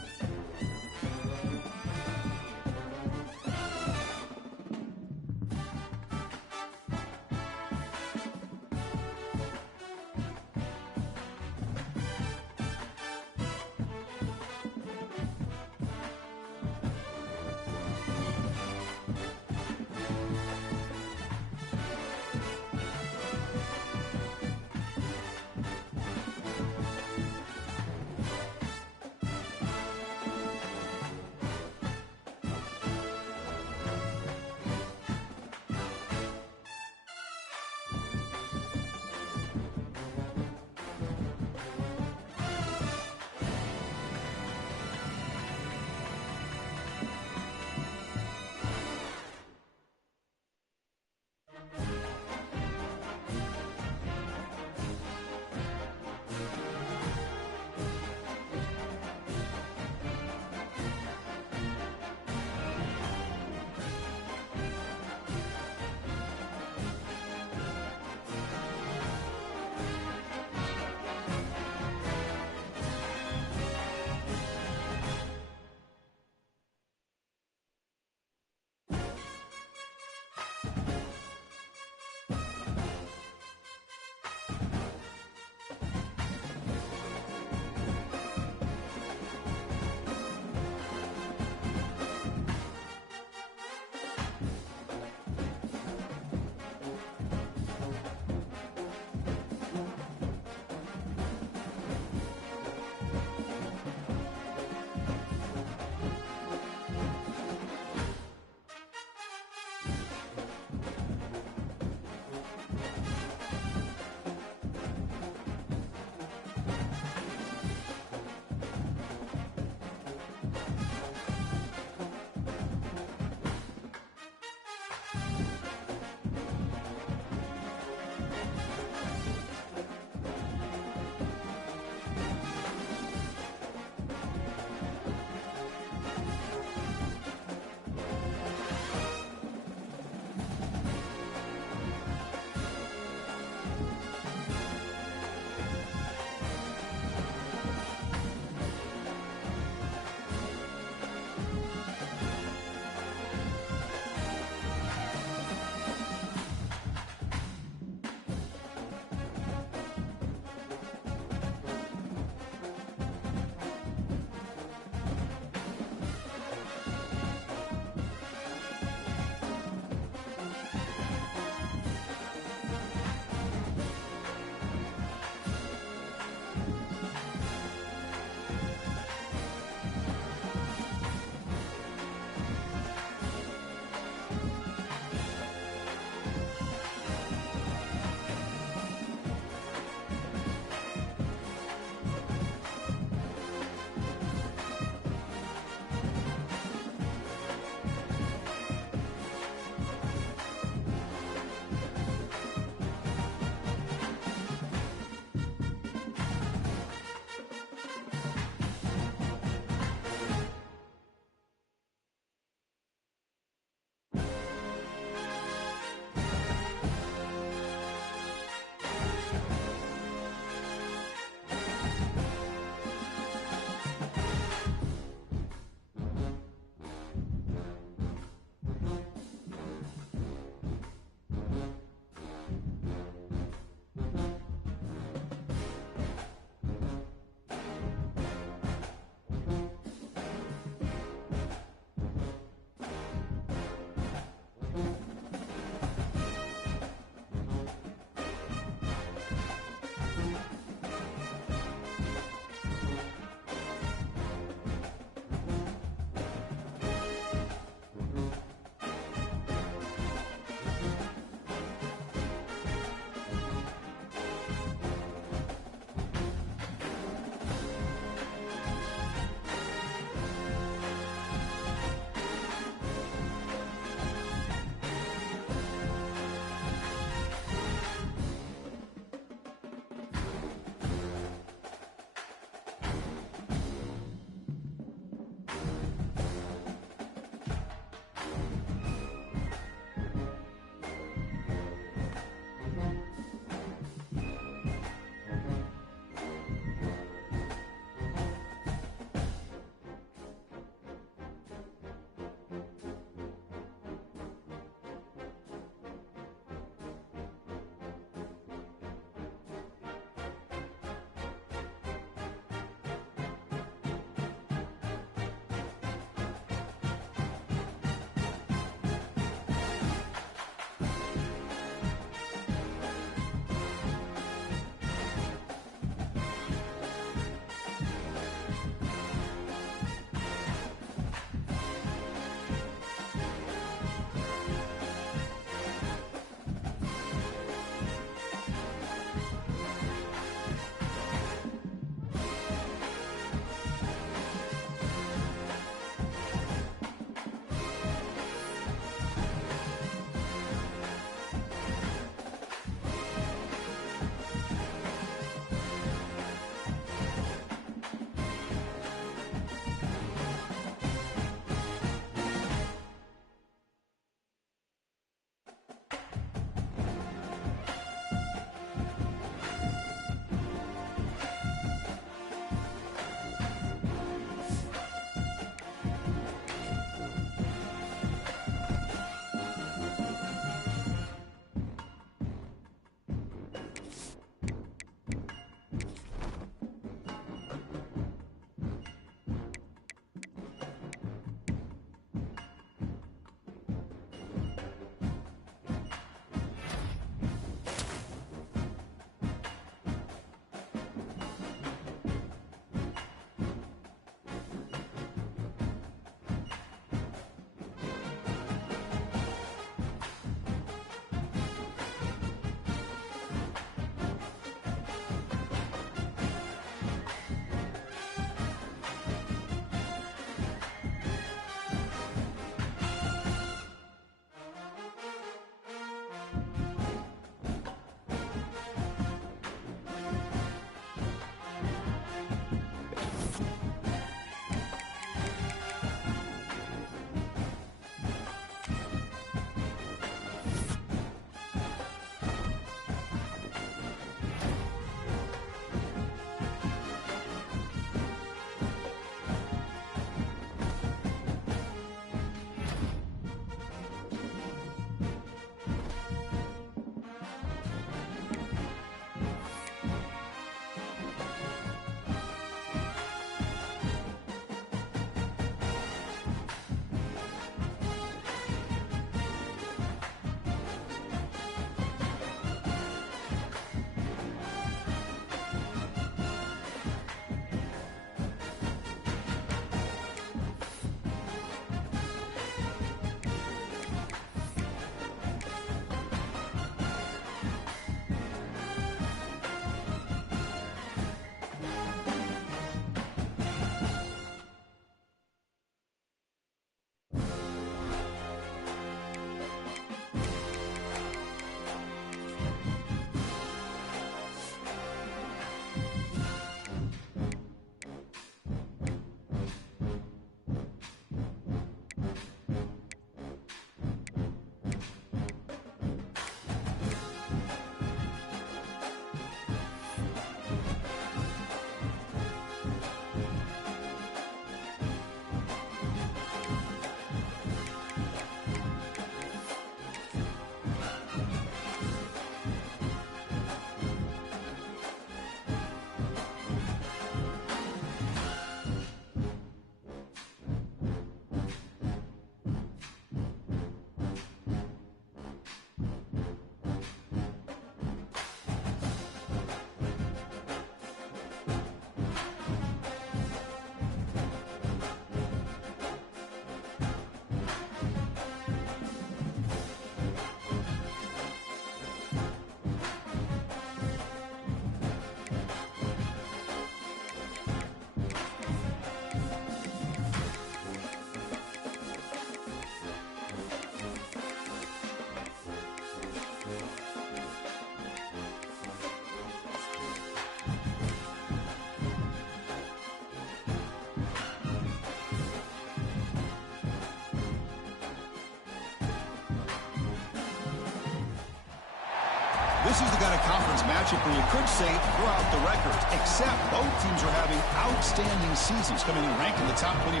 This is the kind of conference matchup where you could say throw out the records, except both teams are having outstanding seasons, coming in ranked in the top 25.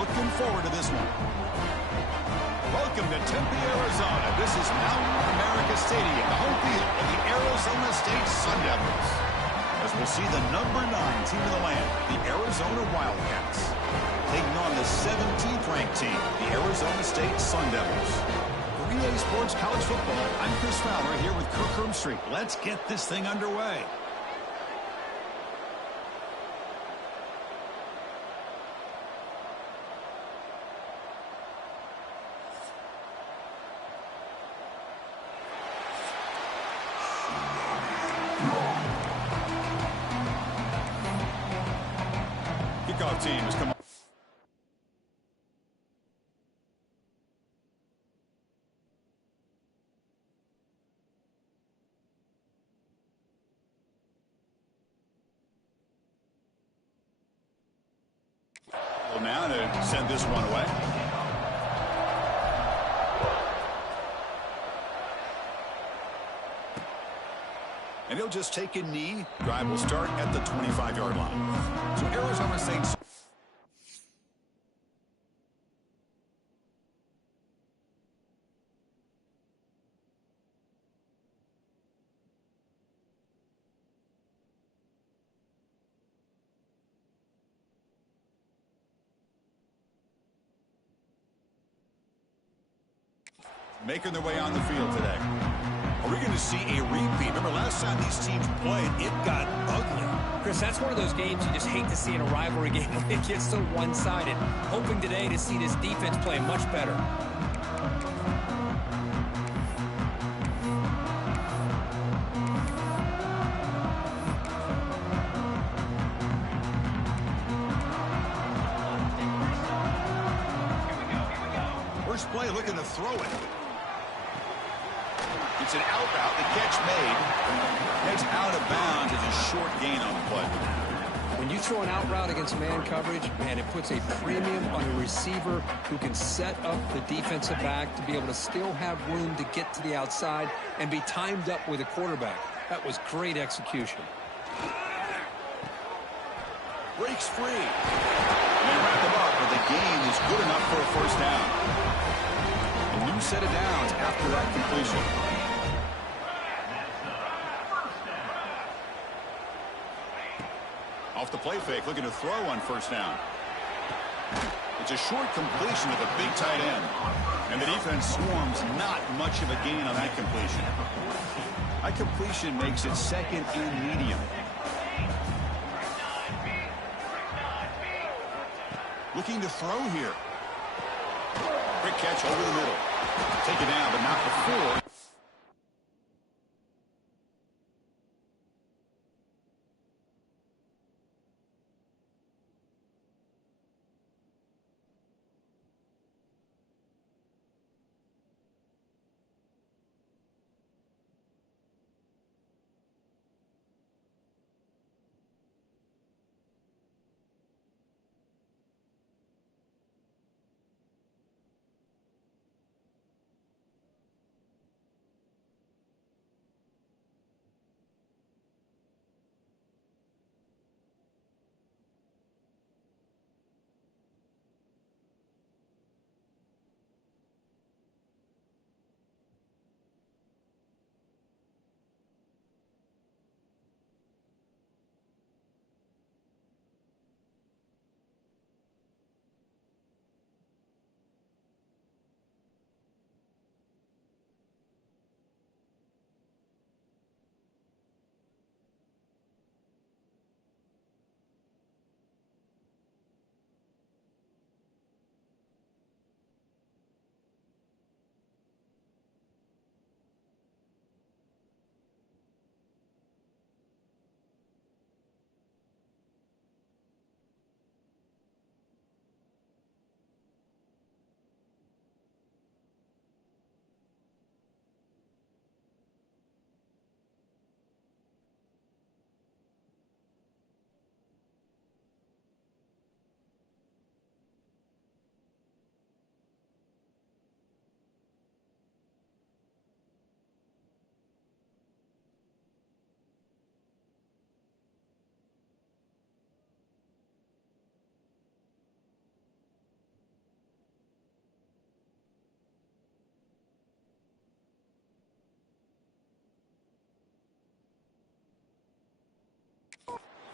Looking forward to this one. Welcome to Tempe, Arizona. This is Mountain America Stadium, the home field of the Arizona State Sun Devils. As we'll see the number 9 team of the land, the Arizona Wildcats, taking on the 17th ranked team, the Arizona State Sun Devils. For EA Sports College Football, I'm Chris Fowler here with Kirk Herbstreit. Let's get this thing underway. Kickoff team has come. Well, now to send this one away. And he'll just take a knee. Drive will start at the 25-yard line. So Arizona State. Making their way on the field today. Are we going to see a repeat? Remember last time these teams played, it got ugly. Chris, that's one of those games you just hate to see in a rivalry game when it gets so one-sided. Hoping today to see this defense play much better. First play looking to throw it. It's an out route. The catch made. Heads out of bounds. It's a short gain on the play. When you throw an out route against man coverage, man, it puts a premium on a receiver who can set up the defensive back to be able to still have room to get to the outside and be timed up with a quarterback. That was great execution. Breaks free. They wrap him up, but the gain is good enough for a first down. A new set of downs after that completion. Off the play fake, looking to throw on first down. It's a short completion with a big tight end. And the defense swarms, not much of a gain on that completion. That completion makes it second and medium. Looking to throw here. Quick catch over the middle. Take it down, but not before.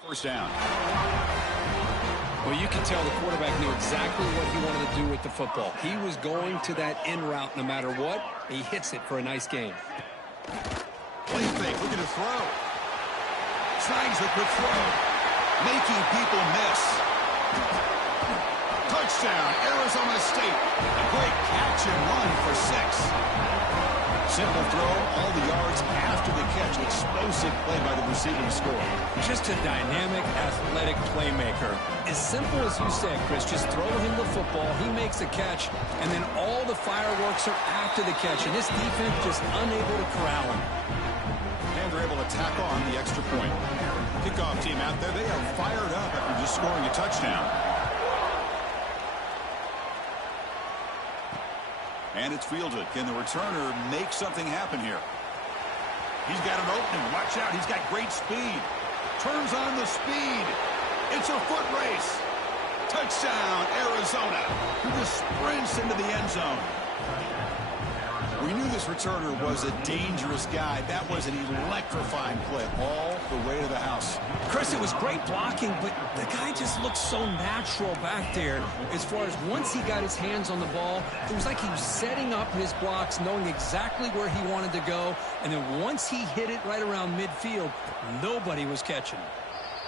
First down. Well, you can tell the quarterback knew exactly what he wanted to do with the football. He was going to that in route no matter what. He hits it for a nice gain. Play fake, looking to throw. Snags the quick throw. Making people miss. Touchdown, Arizona State. A great catch and run for 6. Simple throw, all the yards after the catch. Explosive play by the receiver to score. Just a dynamic, athletic playmaker. As simple as you said, Chris, just throw him the football, he makes a catch, and then all the fireworks are after the catch, and this defense just unable to corral him. And they're able to tack on the extra point. Kickoff team out there, they are fired up after just scoring a touchdown. And it's fielded. Can the returner make something happen here? He's got an opening. Watch out. He's got great speed. Turns on the speed. It's a foot race. Touchdown, Arizona. Who just sprints into the end zone. We knew this returner was a dangerous guy. That was an electrifying play all the way to the house. Chris, it was great blocking, but the guy just looked so natural back there. As far as once he got his hands on the ball, it was like he was setting up his blocks, knowing exactly where he wanted to go. And then once he hit it right around midfield, nobody was catching him.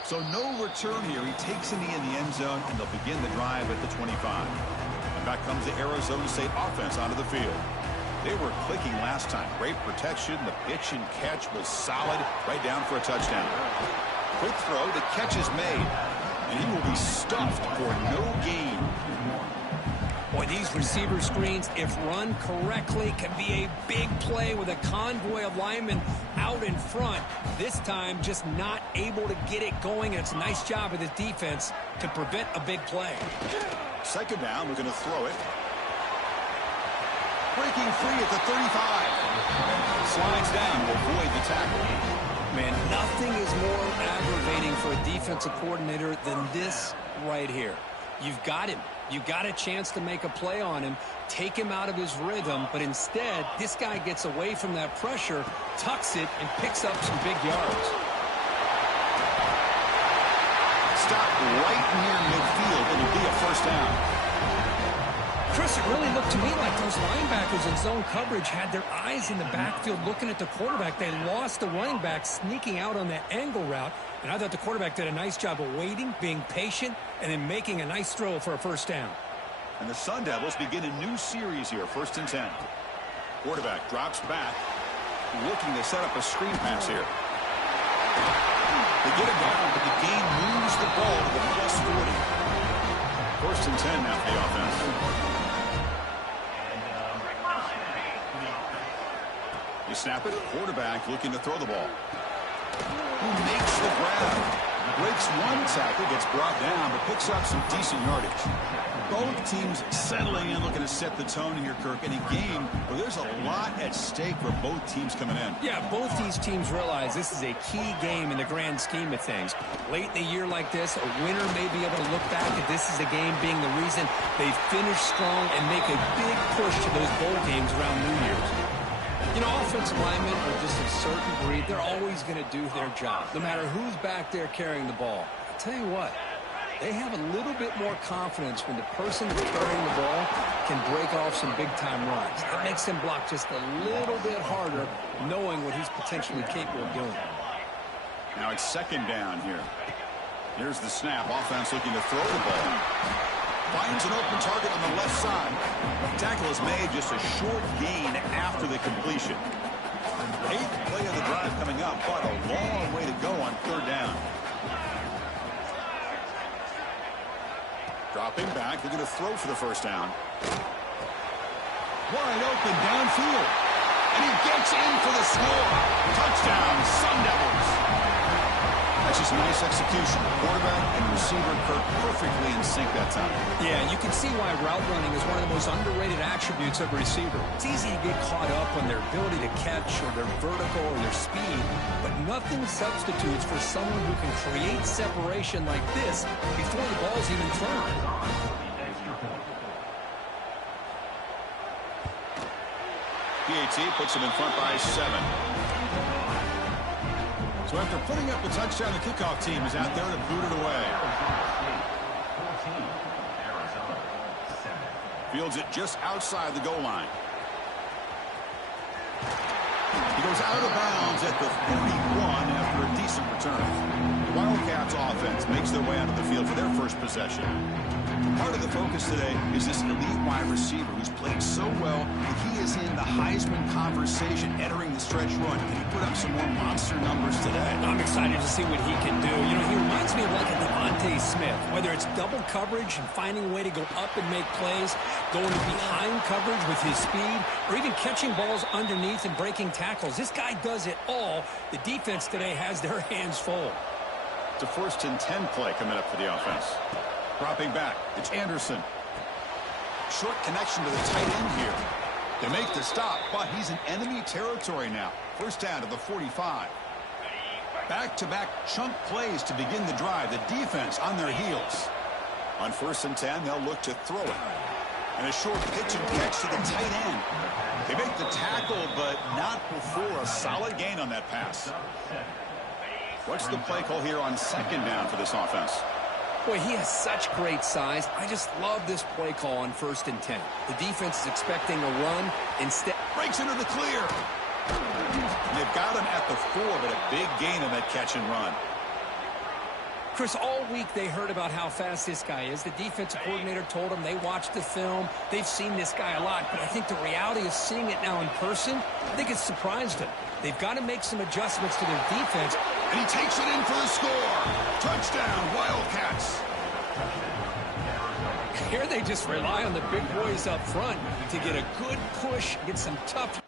So no return here. He takes in the end zone, and they'll begin the drive at the 25. And back comes the Arizona State offense onto the field. They were clicking last time. Great protection. The pitch and catch was solid. Right down for a touchdown. Quick throw. The catch is made. And he will be stuffed for no gain. Boy, these receiver screens, if run correctly, can be a big play with a convoy of linemen out in front. This time, just not able to get it going. And it's a nice job of the defense to prevent a big play. Second down. We're going to throw it. Breaking free at the 35. Slides down to avoid the tackle. Man, nothing is more aggravating for a defensive coordinator than this right here. You've got him. You got a chance to make a play on him, take him out of his rhythm, but instead, this guy gets away from that pressure, tucks it, and picks up some big yards. Stop right near midfield. It'll be a first down. Chris, it really looked to me like those linebackers in zone coverage had their eyes in the backfield looking at the quarterback. They lost the running back sneaking out on that angle route, and I thought the quarterback did a nice job of waiting, being patient, and then making a nice throw for a first down. And the Sun Devils begin a new series here, 1st and 10. Quarterback drops back, looking to set up a screen pass here. They get it down, but the game moves the ball to the +40. 1st and 10 now for the offense. You snap it, quarterback looking to throw the ball. Who makes the grab? Breaks one tackle, gets brought down, but picks up some decent yardage. Both teams settling in, looking to set the tone here, Kirk, in a game where there's a lot at stake for both teams coming in. Yeah, both these teams realize this is a key game in the grand scheme of things. Late in the year like this, a winner may be able to look back at this as a game being the reason they finish strong and make a big push to those bowl games around New Year's. You know, offensive linemen are just a certain breed. They're always going to do their job, no matter who's back there carrying the ball. I'll tell you what, they have a little bit more confidence when the person carrying the ball can break off some big-time runs. That makes him block just a little bit harder, knowing what he's potentially capable of doing. Now it's 2nd down here. Here's the snap. Offense looking to throw the ball. Finds an open target on the left side. The tackle is made, just a short gain after the completion. 8th play of the drive coming up, but a long way to go on 3rd down. Dropping back, they're going to throw for the first down. Wide open downfield. And he gets in for the score. Touchdown, Sun Devils. That's just nice execution. Quarterback and receiver, Kirk, perfectly in sync that time. Yeah, you can see why route running is one of the most underrated attributes of a receiver. It's easy to get caught up on their ability to catch or their vertical or their speed, but nothing substitutes for someone who can create separation like this before the ball's even thrown. PAT puts him in front by 7. So after putting up the touchdown, the kickoff team is out there to boot it away. Fields it just outside the goal line. He goes out of bounds at the 41 after a decent return. The Wildcats offense makes their way out of the field for their first possession. Part of the focus today is this elite wide receiver who's played so well that he is in the Heisman conversation entering the stretch run. Can he put up some more monster numbers today? I'm excited to see what he can do. You know, he reminds me of like a Devontae Smith, whether it's double coverage and finding a way to go up and make plays, going behind coverage with his speed, or even catching balls underneath and breaking tackles. This guy does it all. The defense today has their hands full. It's a 1st and 10 play coming up for the offense. Dropping back, it's Anderson. Short connection to the tight end here. They make the stop, but he's in enemy territory now. 1st down to the 45. Back-to-back chunk plays to begin the drive. The defense on their heels. On 1st and 10, they'll look to throw it. And a short pitch and catch to the tight end. They make the tackle, but not before a solid gain on that pass. What's the play call here on 2nd down for this offense? Boy, he has such great size. I just love this play call on 1st and 10. The defense is expecting a run. Instead, breaks into the clear. They've got him at the 4, but a big gain on that catch and run. Chris, all week they heard about how fast this guy is. The defensive coordinator told them they watched the film. They've seen this guy a lot, but I think the reality of seeing it now in person, I think it's surprised them. They've got to make some adjustments to their defense. And he takes it in for the score. Touchdown, Wildcats. Here they just rely on the big boys up front to get a good push, get some tough.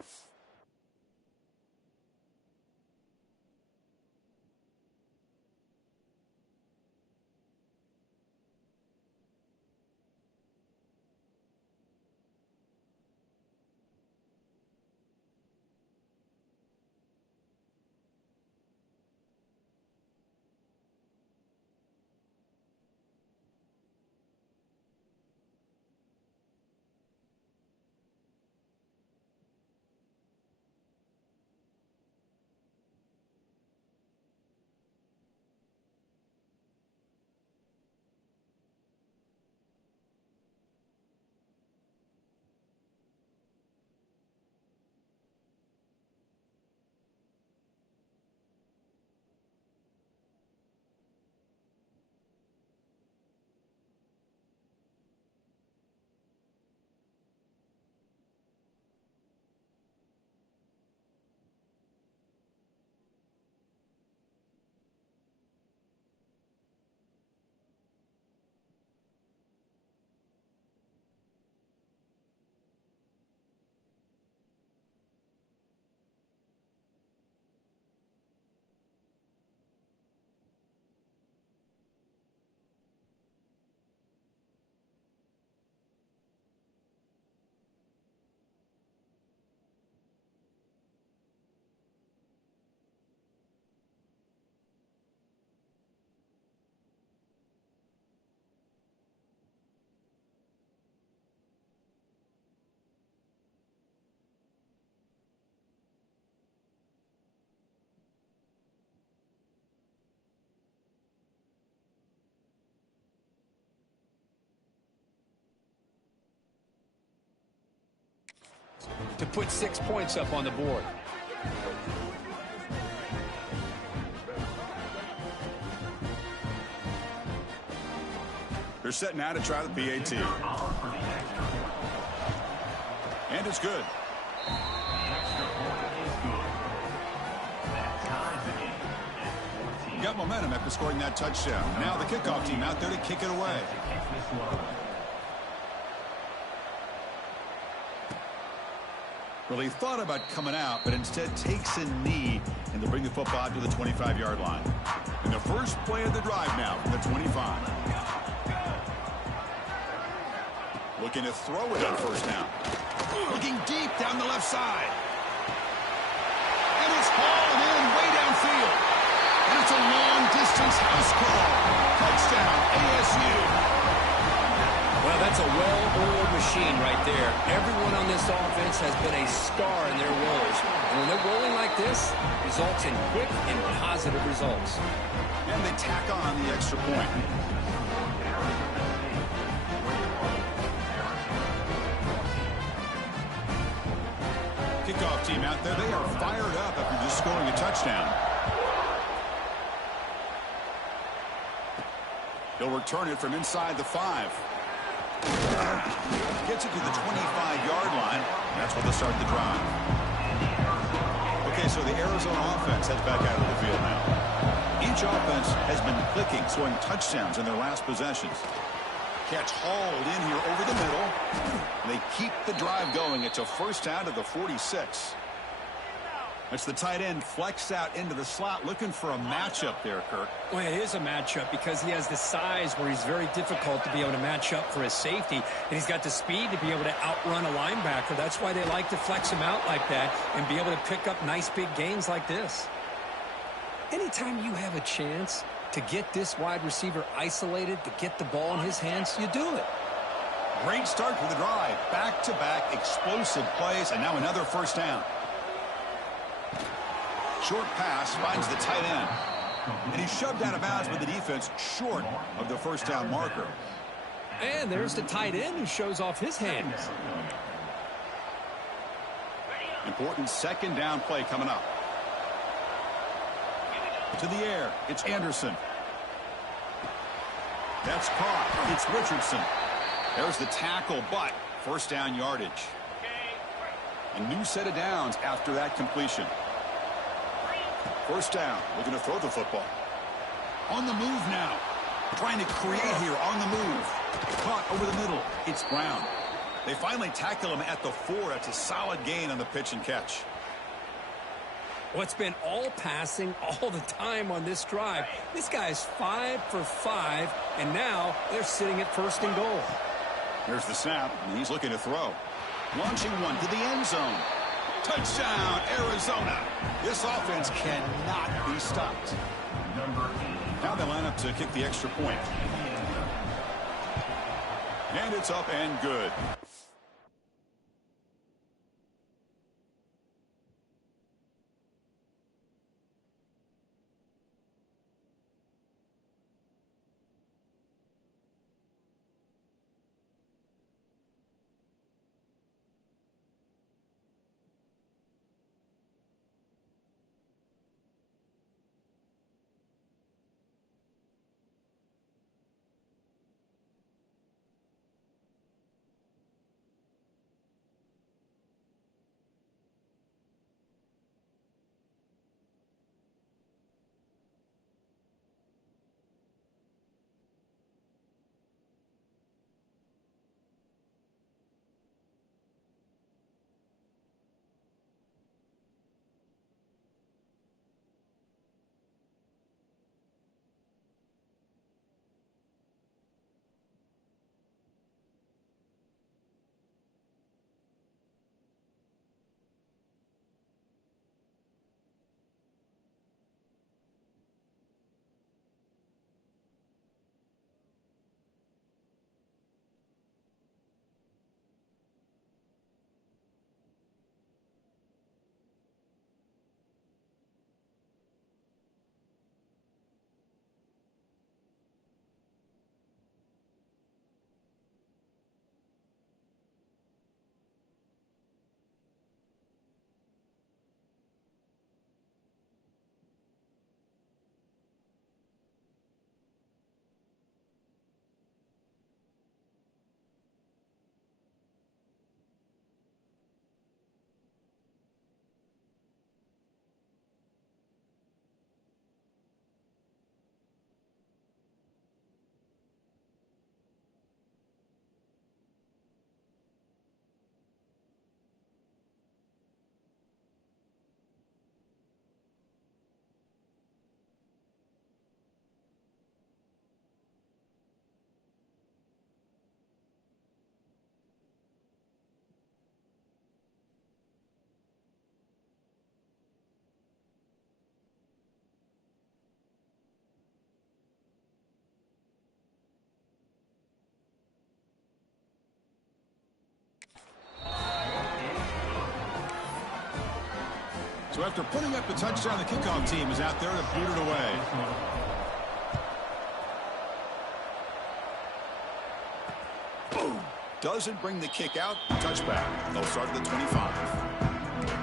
To put 6 points up on the board. They're setting out to try the PAT. And it's good. Got momentum after scoring that touchdown. Now the kickoff team out there to kick it away. Well, he thought about coming out, but instead takes a knee, and they'll bring the football out to the 25-yard line. And the first play of the drive now from the 25. Looking to throw it on 1st down. Looking deep down the left side. And it's hauled in way downfield. And it's a long-distance house call. Touchdown, ASU. Well, that's a well-oiled machine right there. Everyone on this offense has been a star in their roles. And when they're rolling like this, results in quick and positive results. And they tack on the extra point. Kickoff team out there, they are fired up after just scoring a touchdown. He'll return it from inside the 5. Gets it to the 25-yard line. That's where they'll start the drive. Okay, so the Arizona offense heads back out of the field now. Each offense has been clicking, scoring touchdowns in their last possessions. Catch hauled in here over the middle. They keep the drive going. It's a first down to the 46. That's the tight end flexed out into the slot, looking for a matchup there, Kirk. Well, it is a matchup because he has the size where he's very difficult to be able to match up for his safety, and he's got the speed to be able to outrun a linebacker. That's why they like to flex him out like that and be able to pick up nice big gains like this. Anytime you have a chance to get this wide receiver isolated, to get the ball in his hands, you do it. Great start to the drive. Back-to-back explosive plays, and now another first down. Short pass finds the tight end. And he's shoved out of bounds with the defense short of the first down marker. And there's the tight end who shows off his hands. Important second down play coming up. To the air, it's Anderson. That's caught. It's Richardson. There's the tackle, but first down yardage. A new set of downs after that completion. First down, looking to throw the football. On the move now. Trying to create here on the move. Caught over the middle. It's Brown. They finally tackle him at the 4. That's a solid gain on the pitch and catch. Well, it's been all passing all the time on this drive. This guy's 5 for 5, and now they're sitting at first and goal. Here's the snap, and he's looking to throw. Launching one to the end zone. Touchdown, Arizona. This offense cannot be stopped. Now they line up to kick the extra point. And it's up and good. So after putting up the touchdown, the kickoff team is out there to boot it away. Doesn't bring the kick out. Touchback. They'll start at the 25.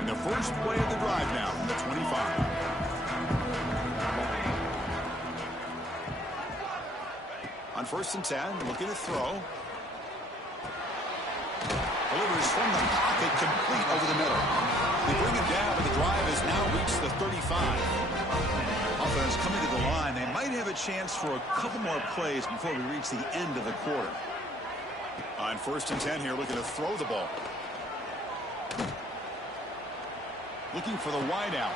And the first play of the drive now from the 25. On 1st and 10, looking to throw. Delivers from the pocket, complete over the middle. They bring it down, but the drive has now reached the 35. Offense coming to the line. They might have a chance for a couple more plays before we reach the end of the quarter. On 1st and 10 here, looking to throw the ball. Looking for the wideout.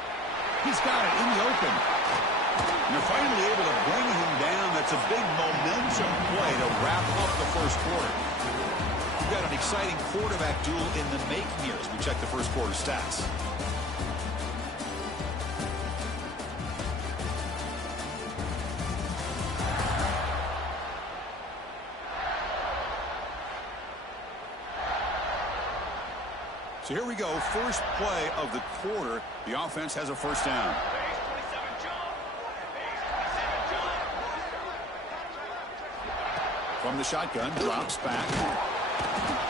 He's got it in the open. And they're finally able to bring him down. That's a big momentum play to wrap up the first quarter. We've got an exciting quarterback duel in the making here as we check the first quarter stats. So here we go, first play of the quarter. The offense has a first down. From the shotgun, drops back.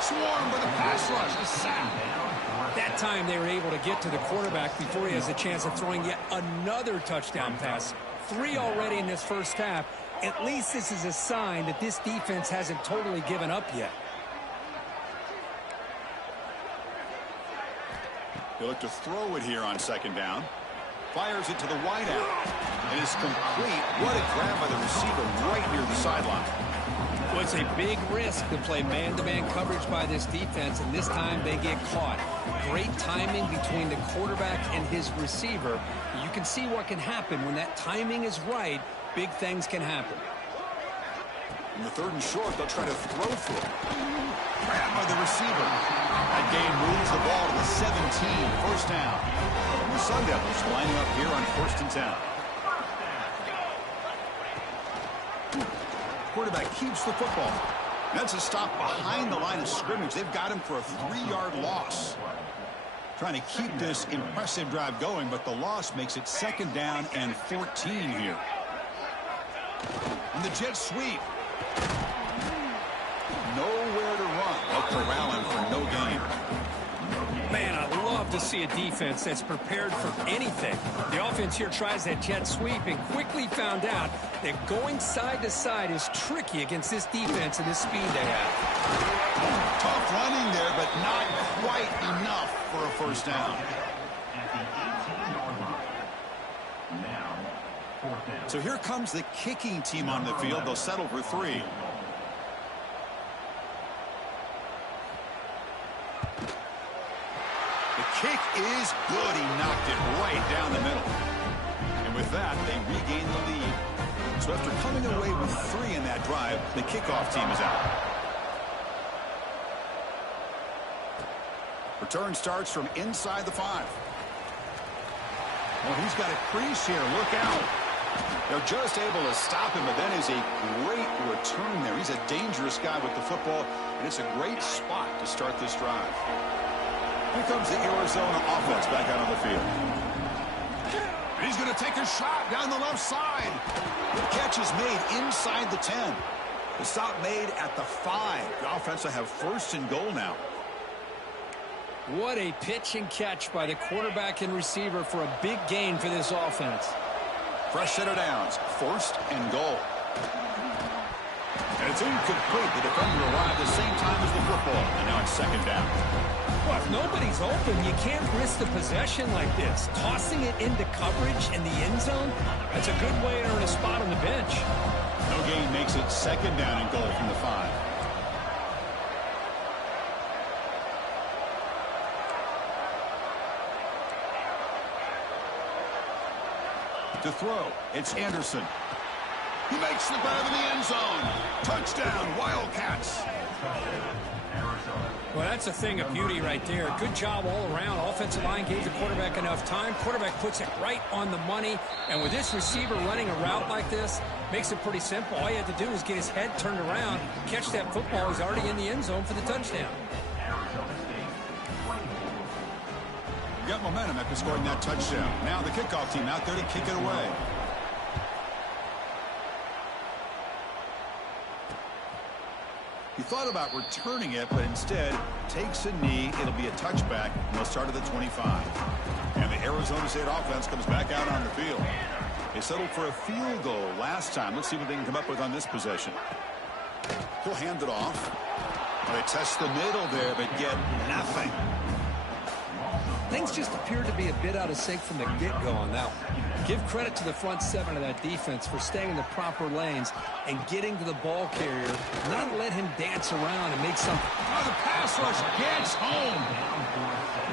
Swarm for the pass rush. A sack. That time they were able to get to the quarterback before he has a chance of throwing yet another touchdown pass. 3 already in this first half. At least this is a sign that this defense hasn't totally given up yet. He'll look to throw it here on 2nd down. Fires it to the wideout. And it's complete. What a grab by the receiver right near the sideline. Well, it's a big risk to play man-to-man coverage by this defense, and this time they get caught. Great timing between the quarterback and his receiver. You can see what can happen when that timing is right. Big things can happen. In the 3rd and short, they'll try to throw for it. Grab by the receiver. That game moves the ball to the 17. First down. And the Sun Devils lining up here on 1st and 10. Quarterback keeps the football. That's a stop behind the line of scrimmage. They've got him for a 3-yard loss. Trying to keep this impressive drive going, but the loss makes it 2nd down and 14 here. And the jet sweep. Nowhere to run. They'll corral him for no gain. Man, I love to see a defense that's prepared for anything. The offense here tries that jet sweep and quickly found out that going side to side is tricky against this defense and the speed they have. Tough running there, but not quite enough for a first down. So here comes the kicking team on the field. They'll settle for 3. The kick is good. He knocked it right down the middle. And with that, they regain the lead. So after coming away with 3 in that drive, the kickoff team is out. Return starts from inside the 5. Well, he's got a crease here. Look out. They're just able to stop him, but that is a great return there. He's a dangerous guy with the football, and it's a great spot to start this drive. Here comes the Arizona offense back out on the field. And he's going to take a shot down the left side. The catch is made inside the 10. The stop made at the 5. The offense will have 1st and goal now. What a pitch and catch by the quarterback and receiver for a big gain for this offense. Fresh set of downs. 1st and goal. And it's incomplete. The defender arrived the same time as the football. And now it's 2nd down. Well, if nobody's open, you can't risk the possession like this. Tossing it into coverage in the end zone, that's a good way to earn a spot on the bench. No gain makes it 2nd down and goal from the 5. To throw, it's Anderson. He makes the grab in the end zone. Touchdown, Wildcats. Well, that's a thing of beauty right there. Good job all around. Offensive line gave the quarterback enough time. Quarterback puts it right on the money. And with this receiver running a route like this, makes it pretty simple. All you have to do is get his head turned around, catch that football. He's already in the end zone for the touchdown. We got momentum after scoring that touchdown. Now the kickoff team out there to kick it away. He thought about returning it, but instead takes a knee. It'll be a touchback, and they'll start at the 25. And the Arizona State offense comes back out on the field. They settled for a field goal last time. Let's see what they can come up with on this possession. He'll hand it off. They test the middle there, but get nothing. Things just appeared to be a bit out of sync from the get-go on that one. Give credit to the front seven of that defense for staying in the proper lanes and getting to the ball carrier, not let him dance around and make some... Oh, the pass rush gets home.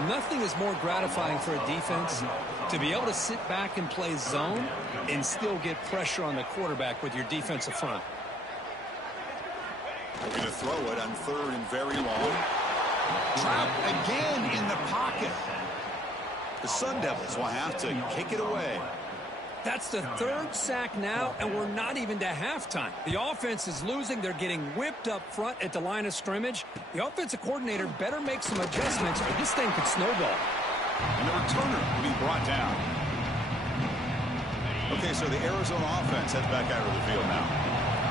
Nothing is more gratifying for a defense to be able to sit back and play zone and still get pressure on the quarterback with your defensive front. We're going to throw it on 3rd and very long. Trapped again in the pocket. The Sun Devils will have to kick it away. That's the 3rd sack now, and we're not even to halftime. The offense is losing. They're getting whipped up front at the line of scrimmage. The offensive coordinator better make some adjustments or this thing could snowball. And the returner will be brought down. Okay, so the Arizona offense heads back out of the field now.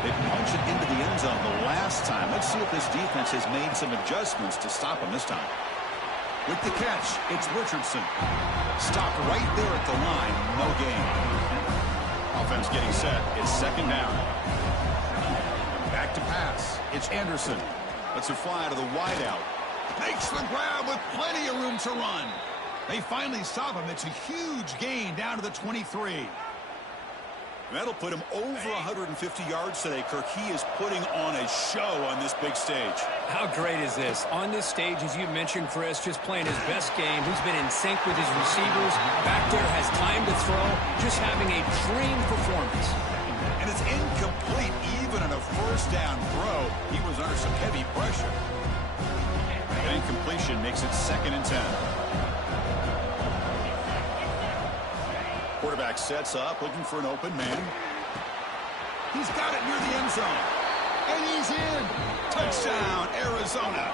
They punched it into the end zone the last time. Let's see if this defense has made some adjustments to stop them this time. With the catch, it's Richardson. Stopped right there at the line. No gain. Offense getting set. It's 2nd down. Back to pass. It's Anderson. Lets it fly to the wideout. Makes the grab with plenty of room to run. They finally stop him. It's a huge gain down to the 23. That'll put him over 150 yards today, Kirk. He is putting on a show on this big stage. How great is this? On this stage, as you mentioned, Chris, just playing his best game. He's been in sync with his receivers. Back there, has time to throw. Just having a dream performance. And it's incomplete. Even on a 1st down throw, he was under some heavy pressure. An incompletion makes it 2nd and 10. Quarterback sets up, looking for an open man. He's got it near the end zone. And he's in. Touchdown, Arizona.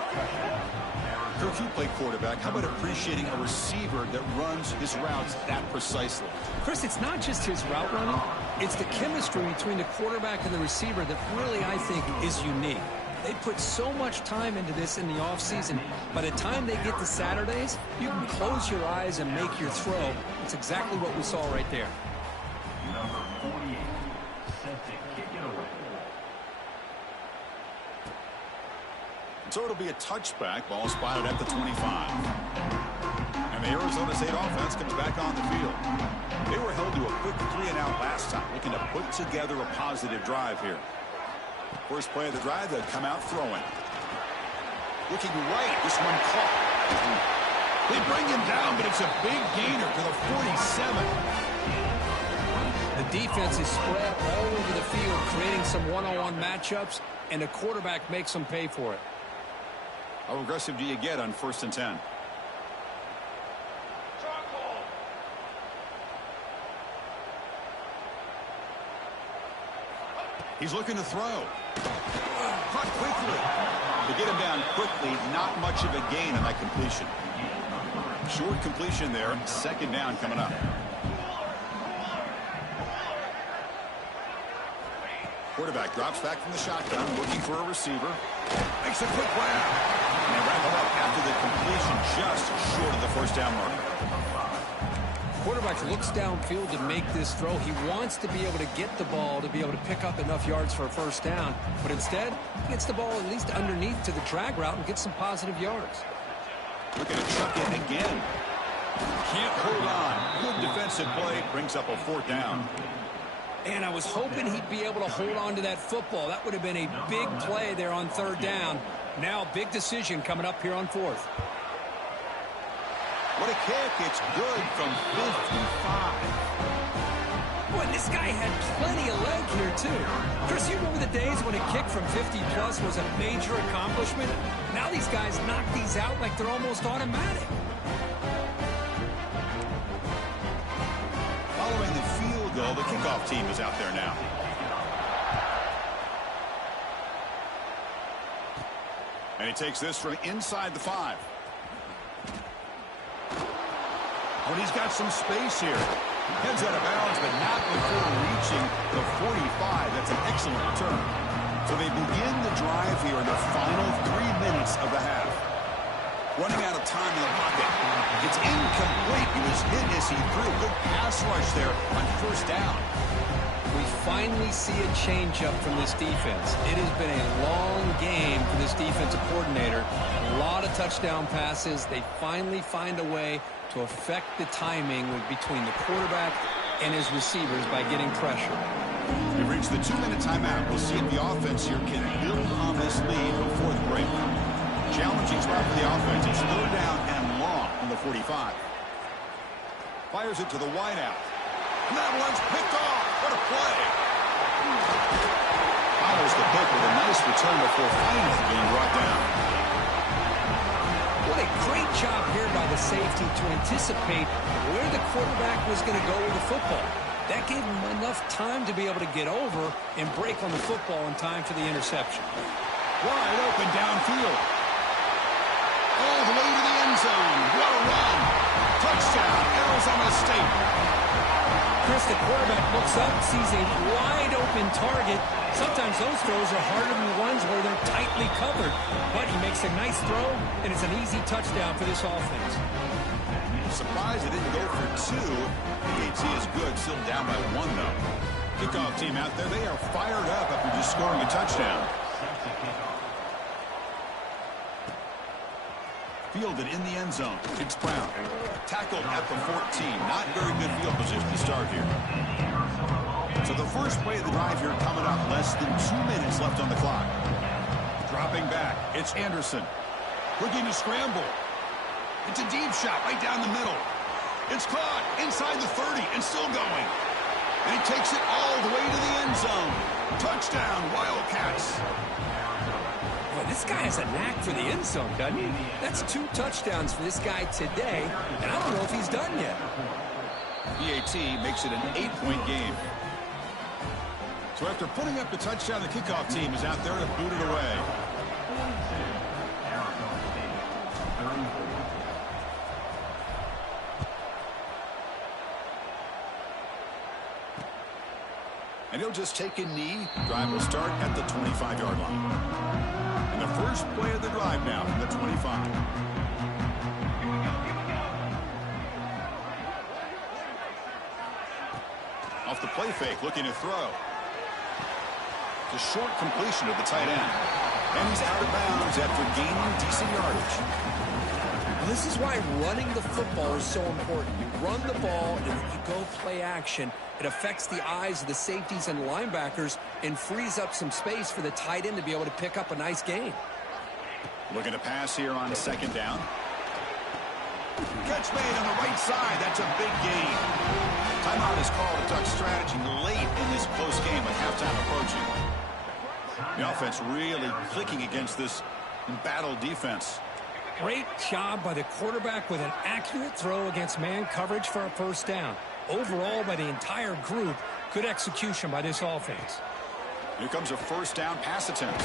Kirk, you play quarterback. How about appreciating a receiver that runs his routes that precisely? Chris, it's not just his route running. It's the chemistry between the quarterback and the receiver that really, I think, is unique. They put so much time into this in the offseason. By the time they get to Saturdays, you can close your eyes and make your throw. It's exactly what we saw right there. Number 48, set to kick it away. So it'll be a touchback. Ball spotted at the 25. And the Arizona State offense comes back on the field. They were held to a quick 3-and-out last time, looking to put together a positive drive here. First play of the drive, they'll come out throwing. Looking right, this one caught. They bring him down, but it's a big gainer to the 47. The defense is spread all over the field, creating some one-on-one matchups, and the quarterback makes them pay for it. How aggressive do you get on 1st and 10? He's looking to throw. Caught quickly. To get him down quickly, not much of a gain on that completion. Short completion there. 2nd down coming up. Quarterback drops back from the shotgun, looking for a receiver. Makes a quick grab. And they wrap it up after the completion just short of the 1st down mark. Quarterback looks downfield to make this throw. He wants to be able to get the ball to be able to pick up enough yards for a 1st down. But instead, he gets the ball at least underneath to the drag route and gets some positive yards. Looking to chuck it again. Can't hold on. Good defensive play. Brings up a 4th down. And I was hoping he'd be able to hold on to that football. That would have been a big play there on 3rd down. Now, big decision coming up here on 4th. What a kick. It's good from 55. Boy, this guy had plenty of leg here, too. Chris, you remember the days when a kick from 50-plus was a major accomplishment? Now these guys knock these out like they're almost automatic. Following the field goal, the kickoff team is out there now. And he takes this from inside the 5. and he's got some space here. Heads out of bounds, but not before reaching the 45. That's an excellent return. So they begin the drive here in the final 3 minutes of the half. Running out of time in the pocket. It's incomplete. He was hit as he threw. Good pass rush there on first down. We finally see a change-up from this defense. It has been a long game for this defensive coordinator. A lot of touchdown passes. They finally find a way to affect the timing between the quarterback and his receivers by getting pressure. We've reached the 2-minute timeout. We'll see if the offense here can build on this lead before the break. Challenging spot for the offense. It's 3rd down and long on the 45. Fires it to the wideout. And that one's picked off. What a play. Follows the pick with a nice return before finally being brought down. What a great job here by the safety to anticipate where the quarterback was going to go with the football. That gave him enough time to be able to get over and break on the football in time for the interception. Wide open downfield. All the way to the end zone. What a run. Touchdown, Arizona State. Chris, the quarterback looks up, sees a wide-open target. Sometimes those throws are harder than the ones where they're tightly covered. But he makes a nice throw, and it's an easy touchdown for this offense. Surprised it didn't go for 2. The AT is good, still down by 1, though. Kickoff team out there, they are fired up after just scoring a touchdown. Fielded in the end zone. It's Brown. Tackled at the 14. Not very good field position to start here. So the first play of the drive here coming up. Less than 2 minutes left on the clock. Dropping back. It's Anderson. Looking to scramble. It's a deep shot right down the middle. It's caught inside the 30 and still going. And he takes it all the way to the end zone. Touchdown, Wildcats. Boy, this guy has a knack for the end zone, doesn't he? That's 2 touchdowns for this guy today, and I don't know if he's done yet. EAT makes it an 8-point game. So after putting up the touchdown, the kickoff team is out there to boot it away. And he'll just take a knee. Drive will start at the 25-yard line. And the first play of the drive now from the 25. Off the play fake, looking to throw. The short completion of the tight end. And he's out of bounds after gaining decent yardage. Well, this is why running the football is so important. You run the ball and then you go play action. It affects the eyes of the safeties and linebackers and frees up some space for the tight end to be able to pick up a nice gain. Looking to pass here on 2nd down. Catch made on the right side. That's a big gain. Timeout is called to duck strategy late in this close game with halftime approaching. The offense really clicking against this embattled defense. Great job by the quarterback with an accurate throw against man coverage for a first down. Overall, by the entire group, good execution by this offense. Here comes a first down pass attempt.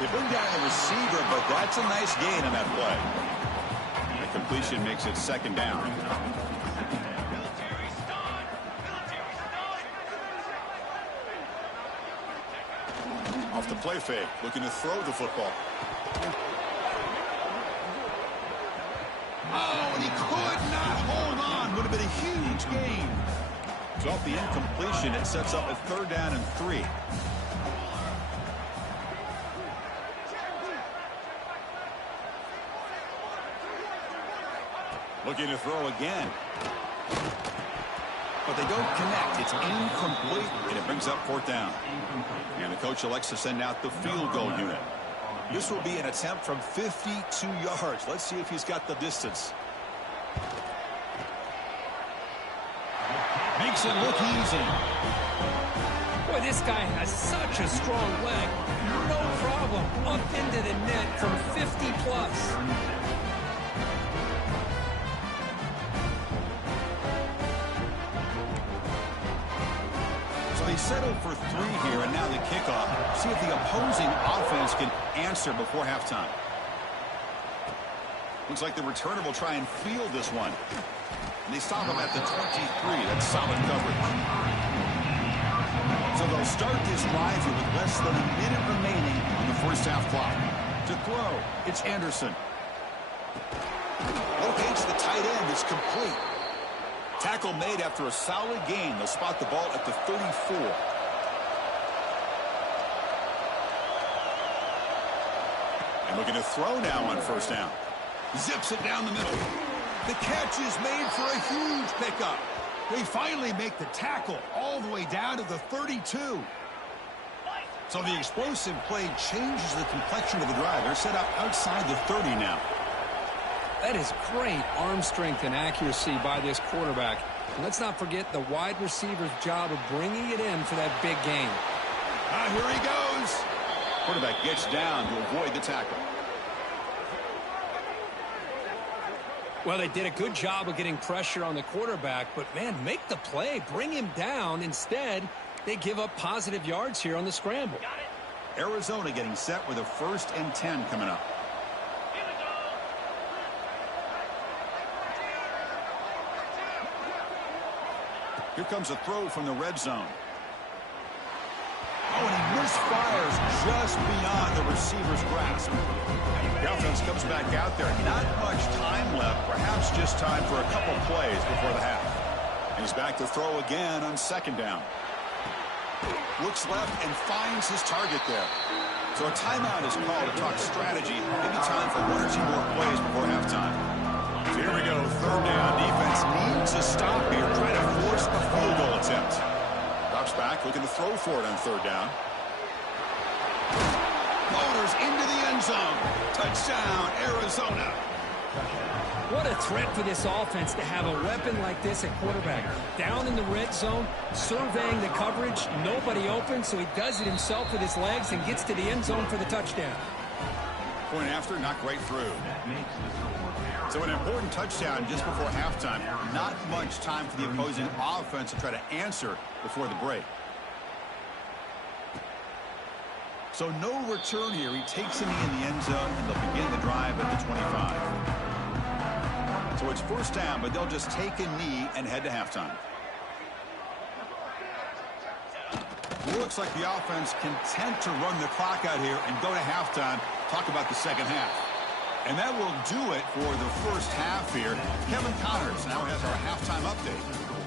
They bring down the receiver, but that's a nice gain on that play. The completion makes it 2nd down. Off the play fake, looking to throw the football. Oh, and he could not hold on. Would have been a huge gain. So off the incompletion, it sets up a 3rd down and 3. Looking to throw again. But they don't connect. It's incomplete, and it brings up 4th down. And the coach elects to send out the field goal unit. This will be an attempt from 52 yards. Let's see if he's got the distance. Makes it look easy. Boy, this guy has such a strong leg. No problem. Up into the net from 50 plus. So they settled for 3 here, and now the kickoff. See if the opposing offense can answer before halftime. Looks like the returner will try and field this one. And they stop him at the 23. That's solid coverage. So they'll start this drive here with less than a minute remaining on the first half clock. To throw, it's Anderson. Locates the tight end. It's complete. Tackle made after a solid gain. They'll spot the ball at the 34. And looking to throw now on first down. Zips it down the middle. The catch is made for a huge pickup. They finally make the tackle all the way down to the 32. So the explosive play changes the complexion of the drive. They're set up outside the 30 now. That is great arm strength and accuracy by this quarterback. And let's not forget the wide receiver's job of bringing it in for that big gain. Here he goes. Quarterback gets down to avoid the tackle. Well, they did a good job of getting pressure on the quarterback, but, man, make the play. Bring him down. Instead, they give up positive yards here on the scramble. Arizona getting set with a 1st and 10 coming up. Here comes a throw from the red zone. Oh, and he misfires just beyond the receiver's grasp. The offense comes back out there. Not much time left. Perhaps just time for a couple plays before the half. And he's back to throw again on 2nd down. Looks left and finds his target there. So a timeout is called to talk strategy. Maybe time for 1 or 2 more plays before halftime. So here we go. 3rd down. Defense needs a stop here. Try to force a field goal attempt. Drops back, looking to throw for it on 3rd down. Motors into the end zone. Touchdown, Arizona. What a threat for this offense to have a weapon like this at quarterback. Down in the red zone, surveying the coverage. Nobody open, so he does it himself with his legs and gets to the end zone for the touchdown. Point after, not right through. So an important touchdown just before halftime. Not much time for the opposing offense to try to answer before the break. So no return here. He takes a knee in the end zone, and they'll begin the drive at the 25. So it's 1st down, but they'll just take a knee and head to halftime. Looks like the offense content to run the clock out here and go to halftime. Talk about the 2nd half. And that will do it for the 1st half here. Kevin Connors now has our halftime update.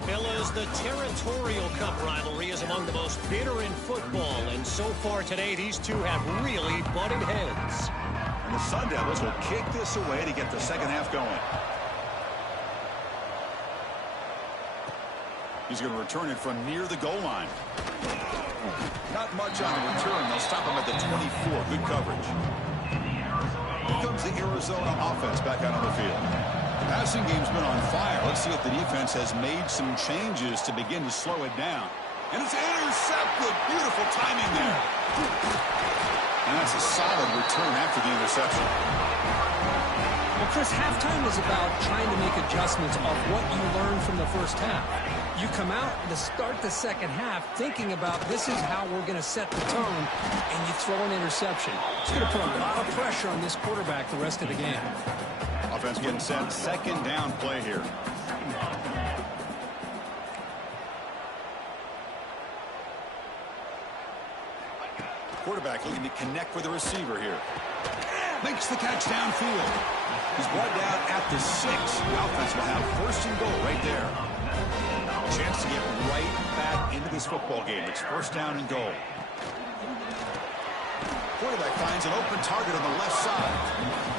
Fellas, the Territorial Cup rivalry is among the most bitter in football, and so far today, these two have really butted heads. And the Sun Devils will kick this away to get the 2nd half going. He's going to return it from near the goal line. Not much on the return. They'll stop him at the 24. Good coverage. Here comes the Arizona offense back out on the field. The passing game's been on fire. Let's see if the defense has made some changes to begin to slow it down. And it's intercepted. Beautiful timing there. And that's a solid return after the interception. Well, Chris, halftime is about trying to make adjustments of what you learned from the 1st half. You come out to start the 2nd half thinking about this is how we're going to set the tone, and you throw an interception. It's going to put a lot of pressure on this quarterback the rest of the game. Offense getting set. 2nd down play here. Quarterback looking to connect with the receiver here. Makes the catch downfield. He's brought down at the 6. The offense will have 1st and goal right there. Chance to get right back into this football game. It's 1st down and goal. Quarterback finds an open target on the left side.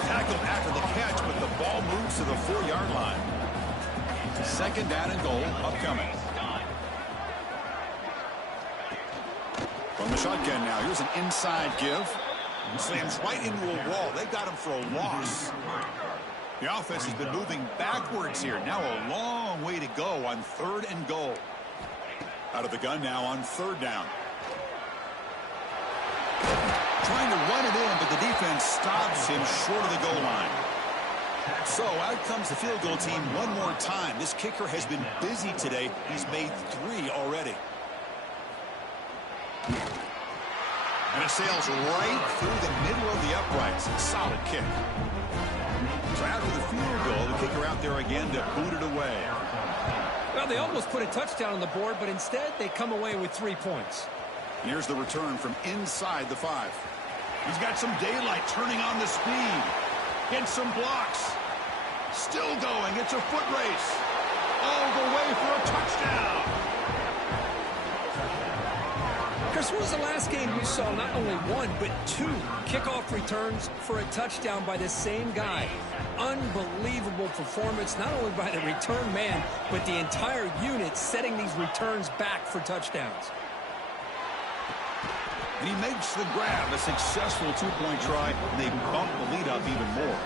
Tackled after the catch, but the ball moves to the 4-yard line. 2nd down and goal upcoming. From the shotgun now. Here's an inside give. Slams right into a wall. They got him for a loss. The offense has been moving backwards here. Now a long way to go on 3rd and goal. Out of the gun now on 3rd down. Trying to run it in, but the defense stops him short of the goal line. So out comes the field goal team one more time. This kicker has been busy today. He's made 3 already. And it sails right through the middle of the uprights. Solid kick. So after the field goal, the kicker out there again to boot it away. Well, they almost put a touchdown on the board, but instead they come away with 3 points. Here's the return from inside the 5. He's got some daylight turning on the speed. Gets some blocks. Still going. It's a foot race. All the way for a touchdown. Chris, when was the last game you saw not only 1, but 2 kickoff returns for a touchdown by the same guy? Unbelievable performance, not only by the return man, but the entire unit setting these returns back for touchdowns. And he makes the grab, a successful 2-point try, and they bump the lead up even more.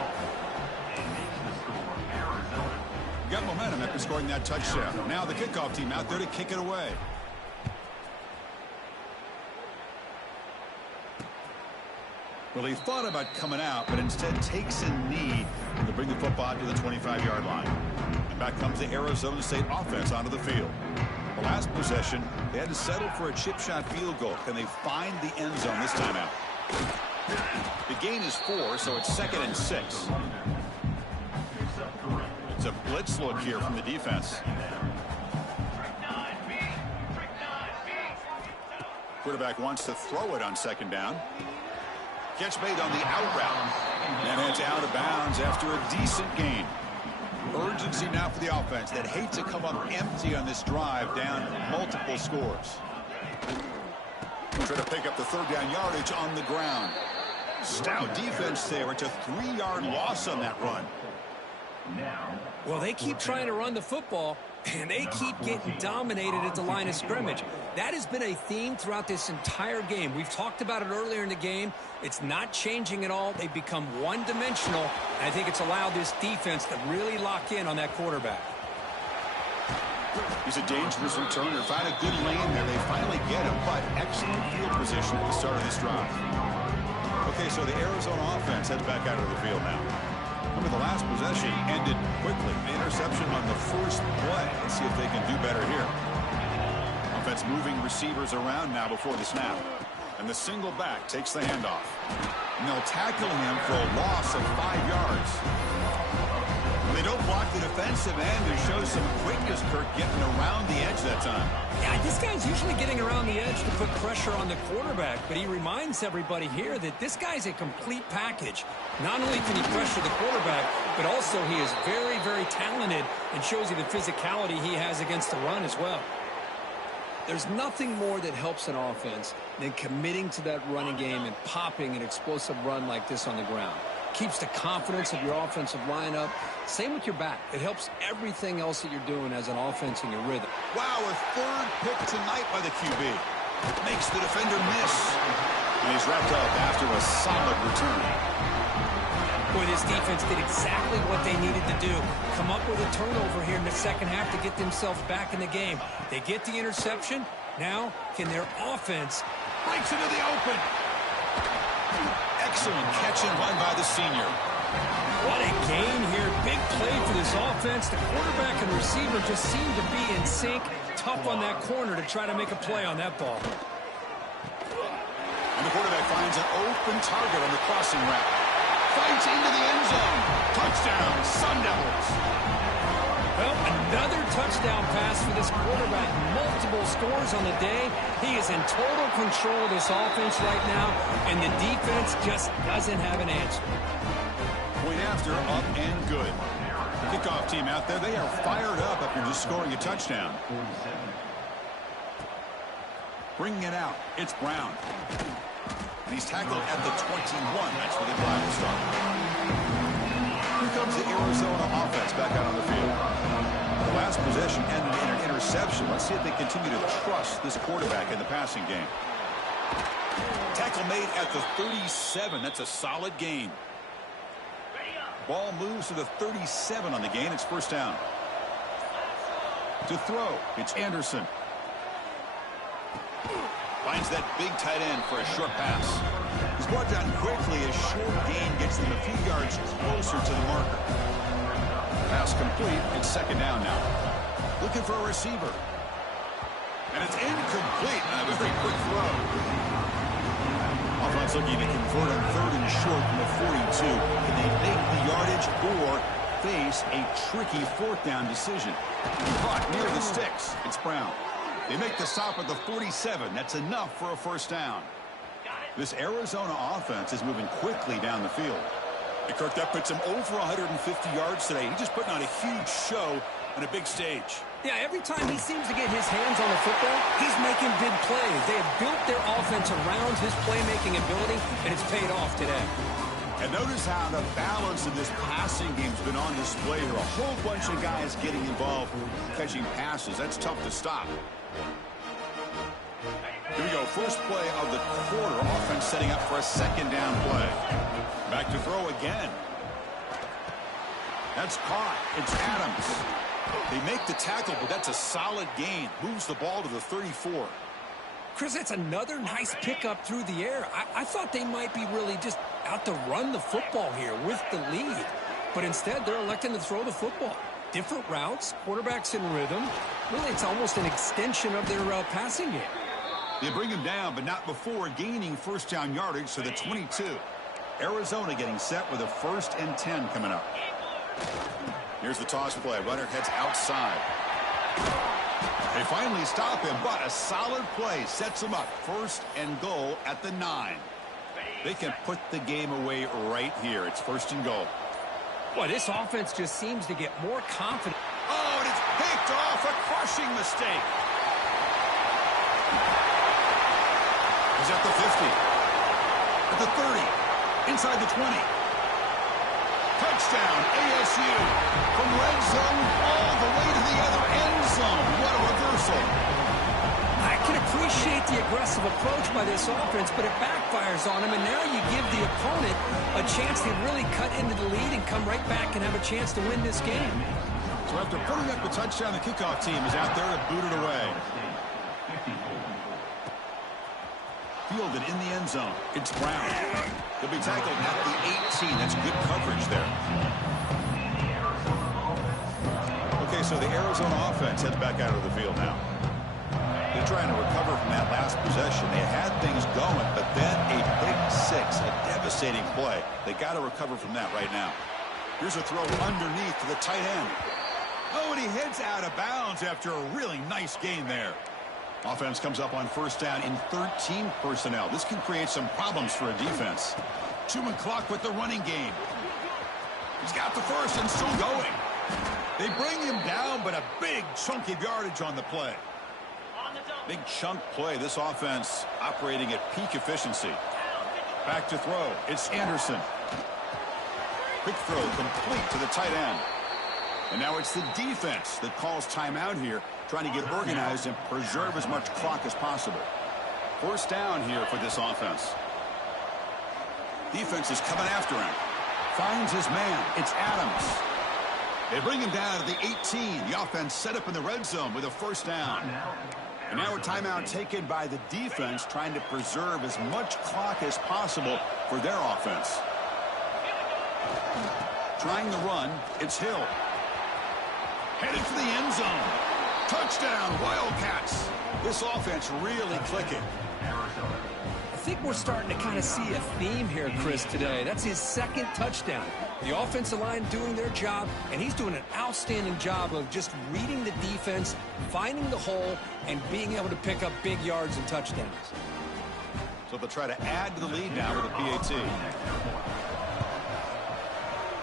Got momentum after scoring that touchdown. Now the kickoff team out there to kick it away. Well, he thought about coming out, but instead takes a knee to bring the football to the 25-yard line. And back comes the Arizona State offense onto the field. The last possession, they had to settle for a chip shot field goal. Can they find the end zone this time out? The gain is 4, so it's 2nd and 6. It's a blitz look here from the defense. Quarterback wants to throw it on 2nd down. Catch made on the out route. And it's out of bounds after a decent gain. Urgency now for the offense that hate to come up empty on this drive, down multiple scores. Try to pick up the 3rd down yardage on the ground. Stout defense there. It's a 3-yard loss on that run. Well, they keep trying to run the football, and they keep getting dominated at the line of scrimmage. That has been a theme throughout this entire game. We've talked about it earlier in the game. It's not changing at all. They've become one-dimensional, and I think it's allowed this defense to really lock in on that quarterback. He's a dangerous returner. Find a good lane there. They finally get him, but excellent field position at the start of this drive. Okay, so the Arizona offense heads back out of the field now. Remember, the last possession ended quickly. The interception on the first play. Let's see if they can do better here. Offense moving receivers around now before the snap. And the single back takes the handoff. And they'll tackle him for a loss of 5 yards. When they don't block the defensive end, it shows some quickness, Kirk, getting around the edge that time. Yeah, this guy's usually getting around the edge to put pressure on the quarterback, but he reminds everybody here that this guy's a complete package. Not only can he pressure the quarterback, but also he is very, very talented and shows you the physicality he has against the run as well. There's nothing more that helps an offense than committing to that running game and popping an explosive run like this on the ground. Keeps the confidence of your offensive lineup. Same with your back. It helps everything else that you're doing as an offense in your rhythm. Wow, a 3rd pick tonight by the QB. Makes the defender miss. And he's wrapped up after a solid return. Boy, this defense did exactly what they needed to do. Come up with a turnover here in the second half to get themselves back in the game. They get the interception. Now, can their offense Breaks into the open. Excellent catch and run by the senior. What a gain here. Big play for this offense. The quarterback and receiver just seem to be in sync. Tough on that corner to try to make a play on that ball. And the quarterback finds an open target on the crossing route. Fights into the end zone. Touchdown, Sun Devils. Well, another touchdown pass for this quarterback. Multiple scores on the day. He is in total control of this offense right now, and the defense just doesn't have an answer. Point after, up and good. Kickoff team out there, they are fired up after just scoring a touchdown. Bringing it out, it's Brown. And he's tackled at the 21. That's where the drive will start. Here comes the Arizona offense back out on the field. The last possession ended in an interception. Let's see if they continue to trust this quarterback in the passing game. Tackle made at the 37. That's a solid gain. Ball moves to the 37 on the gain. It's 1st down. To throw, it's Anderson. Finds that big tight end for a short pass. He's brought down quickly. A short gain gets them a few yards closer to the marker. Pass complete. It's 2nd down now. Looking for a receiver. And it's incomplete. A very quick throw. looking to convert on 3rd and short from the 42. Can they make the yardage or face a tricky 4th down decision? Caught near the sticks. It's Brown. They make the stop at the 47. That's enough for a 1st down. This Arizona offense is moving quickly down the field. And Kirk, that puts him over 150 yards today. He's just putting on a huge show on a big stage. Yeah, every time he seems to get his hands on the football, he's making big plays. They have built their offense around his playmaking ability, and it's paid off today. And notice how the balance of this passing game's been on display here. A whole bunch of guys getting involved catching passes. That's tough to stop. Here we go. First play of the quarter. Offense setting up for a 2nd down play. Back to throw again. That's caught. It's Adams. They make the tackle, but that's a solid gain. Moves the ball to the 34. Chris, that's another nice pickup through the air. I thought they might be really just out to run the football here with the lead. But instead, they're electing to throw the football. Different routes, quarterbacks in rhythm. Really, it's almost an extension of their passing game. They bring him down, but not before gaining 1st down yardage to the 22. Arizona getting set with a 1st and 10 coming up. Here's the toss play. Runner heads outside. They finally stop him, but a solid play sets him up. 1st and goal at the 9. They can put the game away right here. It's 1st and goal. Boy, this offense just seems to get more confident. Oh, and it's picked off. A crushing mistake. He's at the 50. At the 30. Inside the 20. Touchdown, ASU. From red zone all the way to the other end zone. What a reversal. I can appreciate the aggressive approach by this offense, but it backfires on him, and now you give the opponent a chance to really cut into the lead and come right back and have a chance to win this game. So after putting up a touchdown, the kickoff team is out there to boot it away. Fielded in the end zone. It's Brown. He'll be tackled at the 18. That's good coverage there. Okay, so the Arizona offense heads back out of the field now. They're trying to recover from that last possession. They had things going, but then a big 6, a devastating play. They got to recover from that right now. Here's a throw underneath to the tight end. Oh, and he heads out of bounds after a really nice gain there. Offense comes up on 1st down in 13 personnel. This can create some problems for a defense. Chewing clock with the running game. He's got the 1st and still going. They bring him down, but a big chunk of yardage on the play. Big chunk play. This offense operating at peak efficiency. Back to throw. It's Anderson. Quick throw complete to the tight end. And now it's the defense that calls timeout here, trying to get organized and preserve as much clock as possible. 1st down here for this offense. Defense is coming after him. Finds his man. It's Adams. They bring him down to the 18. The offense set up in the red zone with a 1st down. And now a timeout taken by the defense, trying to preserve as much clock as possible for their offense. Trying to run. It's Hill. Headed for the end zone. Touchdown, Wildcats. This offense really clicking. I think we're starting to kind of see a theme here, Chris, today. That's his 2nd touchdown. The offensive line doing their job, and he's doing an outstanding job of just reading the defense, finding the hole, and being able to pick up big yards and touchdowns. So they'll try to add to the lead now with a PAT.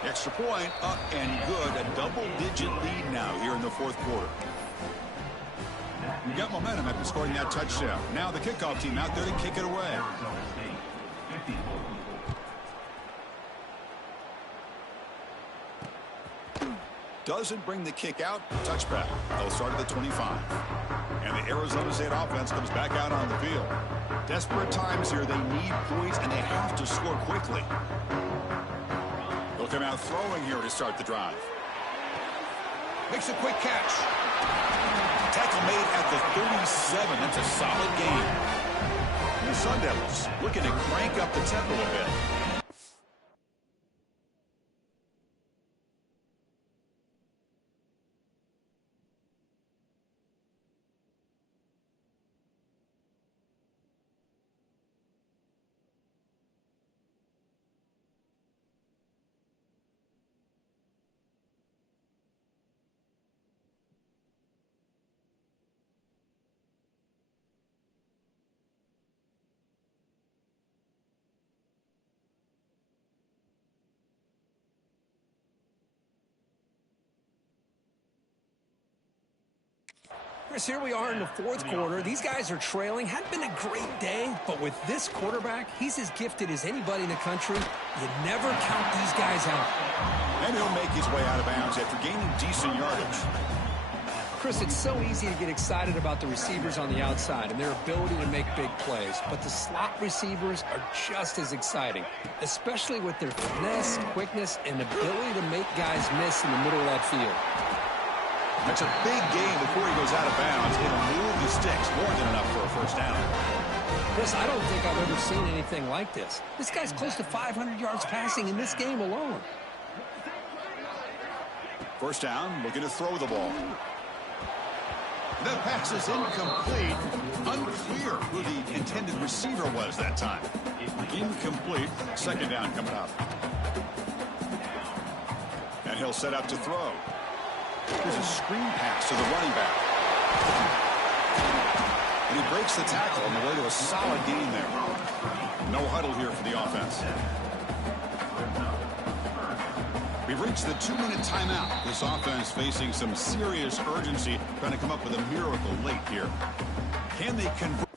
Extra point up and good. A double-digit lead now here in the 4th quarter. You got momentum after scoring that touchdown. Now the kickoff team out there to kick it away. Doesn't bring the kick out. Touchback. They'll start at the 25. And the Arizona State offense comes back out on the field. Desperate times here. They need points, and they have to score quickly. They'll come out throwing here to start the drive. Makes a quick catch. Tackle made at the 37. That's a solid gain. The Sun Devils looking to crank up the tempo a bit. Chris, here we are in the fourth quarter. These guys are trailing. Hadn't been a great day, but with this quarterback, he's as gifted as anybody in the country. You never count these guys out. And he'll make his way out of bounds after gaining decent yardage. Chris, it's so easy to get excited about the receivers on the outside and their ability to make big plays, but the slot receivers are just as exciting, especially with their finesse, quickness, and ability to make guys miss in the middle of that field. That's a big gain before he goes out of bounds. It'll move the sticks more than enough for a first down. Chris, I don't think I've ever seen anything like this. This guy's close to 500 yards passing in this game alone. First down, looking to throw the ball. The pass is incomplete. Unclear who the intended receiver was that time. Incomplete. Second down coming up. And he'll set up to throw. Here's a screen pass to the running back. And he breaks the tackle on the way to a solid gain there. No huddle here for the offense. We've reached the 2-minute timeout. This offense facing some serious urgency, trying to come up with a miracle late here. Can they convert?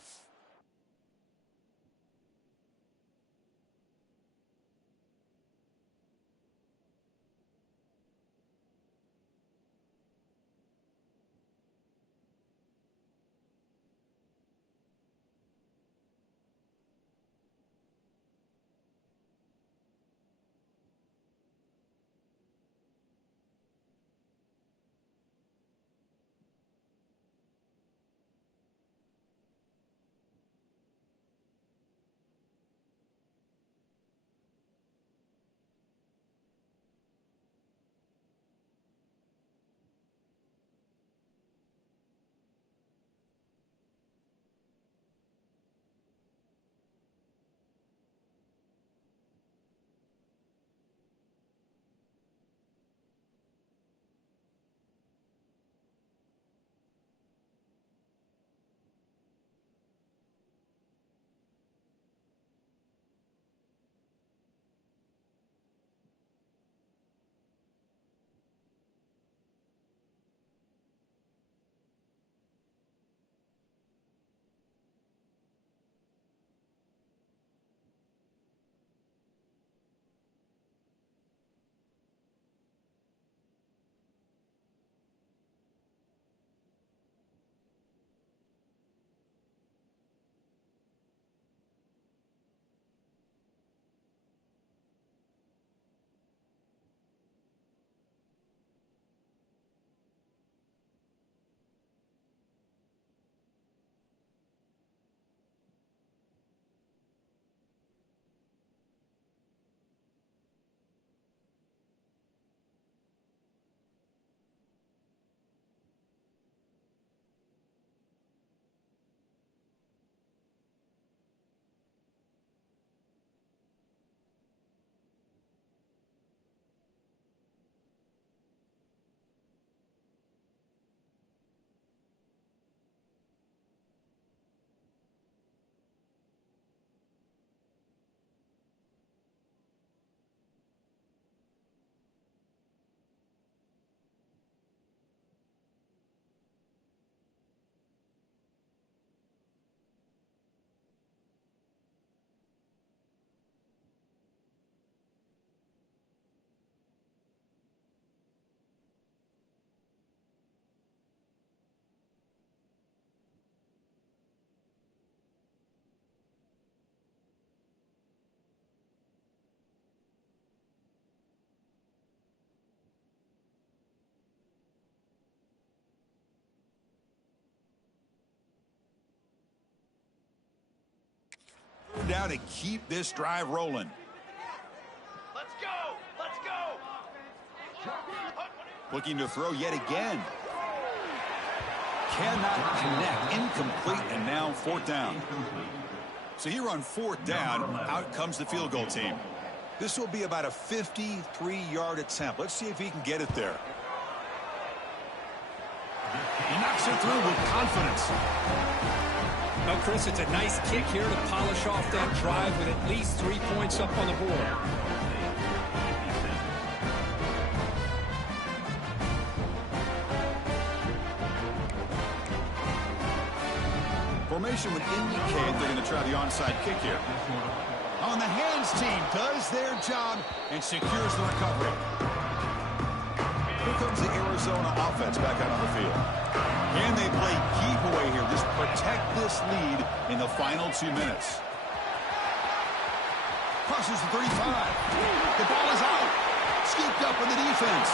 Now to keep this drive rolling. Let's go! Let's go! Looking to throw yet again. Cannot connect. Incomplete, and now fourth down. So here on fourth down, out comes the field goal team. This will be about a 53-yard attempt. Let's see if he can get it there. He knocks it through with confidence. Well, Chris, it's a nice kick here to polish off that drive with at least 3 points up on the board. Formation would indicate they're going to try the onside kick here. On the hands team does their job and secures the recovery. Here comes the Arizona offense back out on the field. And they play keep away here. Just protect this lead in the final 2 minutes. Crosses the 35. The ball is out. Scooped up in the defense.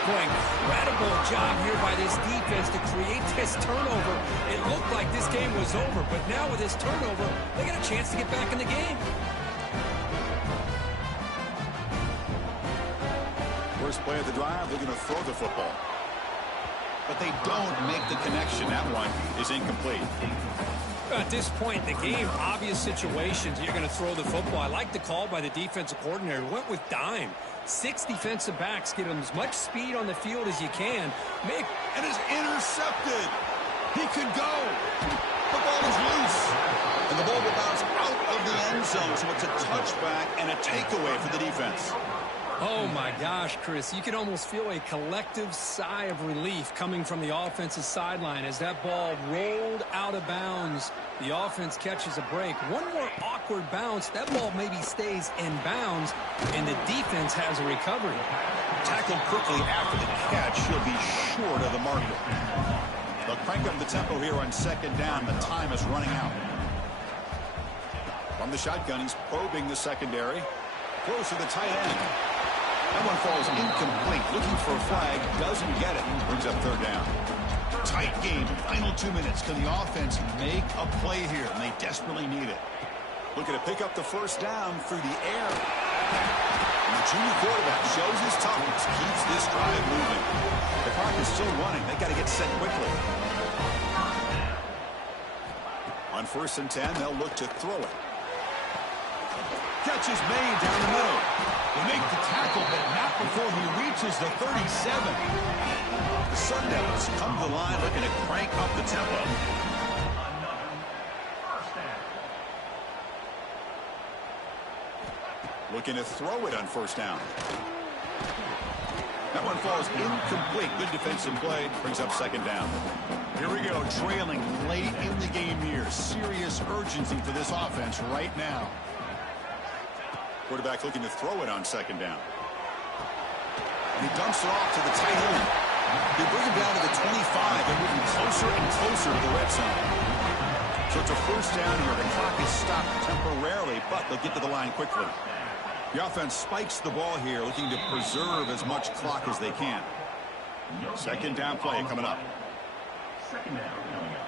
Boy, incredible job here by this defense to create this turnover. It looked like this game was over, but now with this turnover, they got a chance to get back in the game. First play of the drive, they're going to throw the football. But they don't make the connection. That one is incomplete. At this point in the game, obvious situations, you're going to throw the football. I like the call by the defensive coordinator. Went with dime. 6 defensive backs, get them as much speed on the field as you can. And is intercepted. He could go. The ball is loose. And the ball will bounce out of the end zone, so it's a touchback and a takeaway for the defense. Oh, my gosh, Chris. You can almost feel a collective sigh of relief coming from the offensive sideline as that ball rolled out of bounds. The offense catches a break. One more awkward bounce. That ball maybe stays in bounds, and the defense has a recovery. Tackled quickly after the catch. He'll be short of the marker. They'll crank up the tempo here on second down. The time is running out. From the shotgun, he's probing the secondary. Close to the tight end. That one falls incomplete. Looking for a flag. Doesn't get it. Brings up third down. Tight game. Final 2 minutes. Can the offense make a play here? And they desperately need it. Looking to pick up the first down through the air. And the junior quarterback shows his toughness. Keeps this drive moving. The clock is still running. They got to get set quickly. On 1st and 10, they'll look to throw it. Catch is made down the middle. They make the tackle, but not before he reaches the 37. The Sun Devils come to the line looking to crank up the tempo. Looking to throw it on 1st down. That one falls incomplete. Good defensive play. Brings up 2nd down. Here we go. Trailing late in the game here. Serious urgency for this offense right now. Quarterback looking to throw it on 2nd down. And he dumps it off to the tight end. They bring him down to the 25. They're moving closer and closer to the red zone. So it's a 1st down here. The clock is stopped temporarily, but they'll get to the line quickly. The offense spikes the ball here, looking to preserve as much clock as they can. 2nd down play coming up. 2nd down coming up.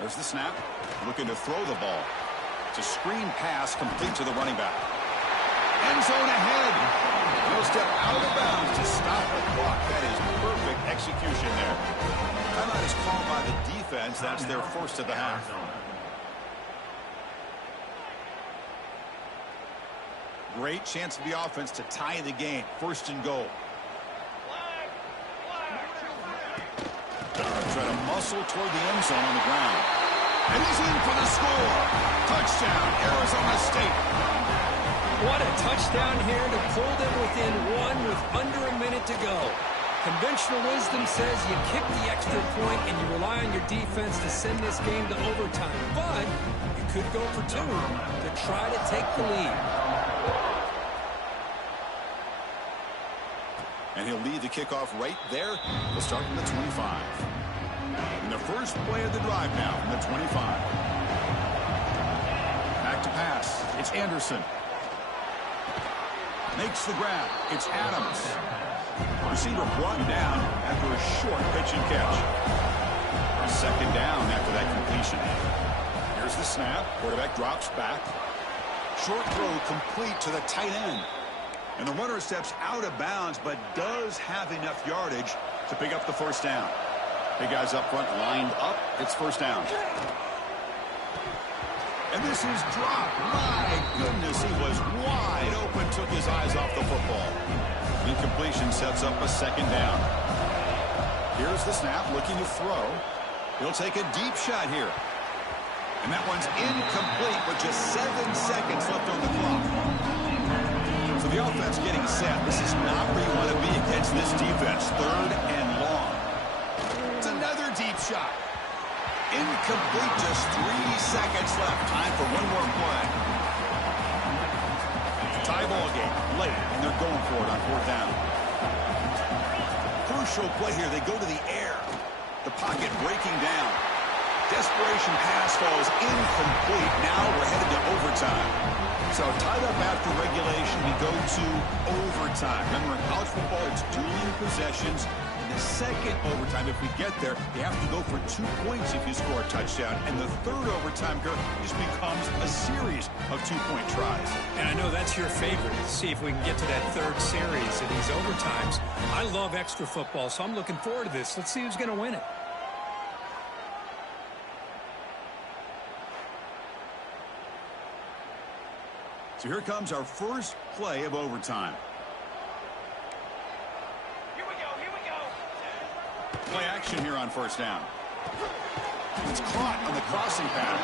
There's the snap. Looking to throw the ball. It's a screen pass complete to the running back. End zone ahead. No step out of bounds to stop the clock. That is perfect execution there. Timeout is called by the defense. That's their first of the half. Great chance for the offense to tie the game. 1st and goal. Try to muscle toward the end zone on the ground. And he's in for the score. Touchdown, Arizona State. What a touchdown here to pull them within 1 with under a minute to go. Conventional wisdom says you kick the extra point and you rely on your defense to send this game to overtime. But you could go for 2 to try to take the lead. And he'll lead the kickoff right there. He'll start from the 25. And the first play of the drive now from the 25. Back to pass. It's Anderson. Makes the grab. It's Adams. Receiver brought down after a short pitch and catch. 2nd down after that completion. Here's the snap. Quarterback drops back. Short throw complete to the tight end. And the runner steps out of bounds, but does have enough yardage to pick up the 1st down. Big guys up front lined up. It's 1st down. And this is dropped. My goodness, he was wide open, took his eyes off the football. Incompletion sets up a 2nd down. Here's the snap, looking to throw. He'll take a deep shot here. And that one's incomplete with just 7 seconds left on the clock. So the offense getting set. This is not where you want to be against this defense. 3rd and long. It's another deep shot. Incomplete, just 3 seconds left. Time for one more play. Tie ball game, late, and they're going for it on 4th down. Crucial play here. They go to the air. The pocket breaking down. Desperation pass falls incomplete. Now we're headed to overtime. So tied up after regulation, we go to overtime. Remember, in college football, it's dueling possessions. In the second overtime, if we get there, you have to go for 2 points if you score a touchdown. And the third overtime, Kirk, just becomes a series of 2-point tries. And I know that's your favorite, to see if we can get to that third series of these overtimes. I love extra football, so I'm looking forward to this. Let's see who's going to win it. So here comes our first play of overtime. Here we go, here we go. Play action here on 1st down. It's caught on the crossing pattern.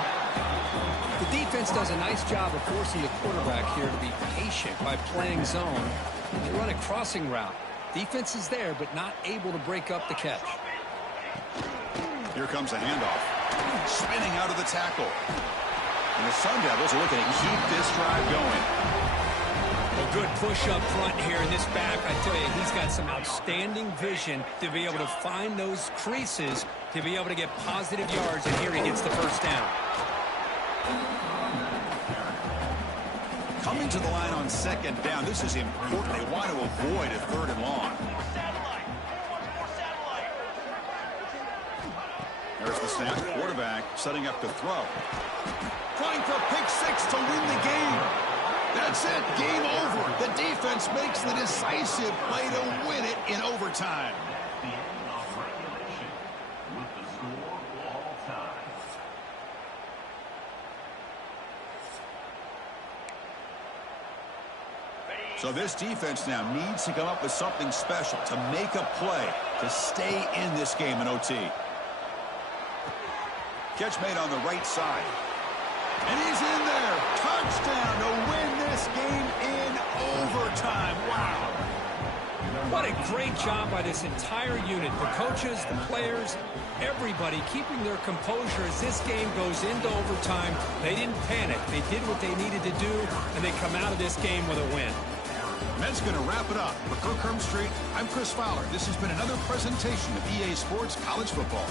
The defense does a nice job of forcing the quarterback here to be patient by playing zone. They run a crossing route. Defense is there, but not able to break up the catch. Here comes a handoff. Spinning out of the tackle. And the Sun Devils are looking to keep this drive going. A good push up front here in this back. I tell you, he's got some outstanding vision to be able to find those creases, to be able to get positive yards, and here he gets the 1st down. Coming to the line on 2nd down, this is important. They want to avoid a 3rd and long. There's the snap. Quarterback setting up to throw. Trying for a pick 6 to win the game. That's it. Game over. The defense makes the decisive play to win it in overtime. At the end of regulation, with the score all time. So this defense now needs to come up with something special to make a play to stay in this game in OT. Catch made on the right side. And he's in there. Touchdown to win this game in overtime. Wow. What a great job by this entire unit. The coaches, the players, everybody keeping their composure as this game goes into overtime. They didn't panic. They did what they needed to do, and they come out of this game with a win. And that's going to wrap it up. For Kirk Street, I'm Chris Fowler. This has been another presentation of EA Sports College Football.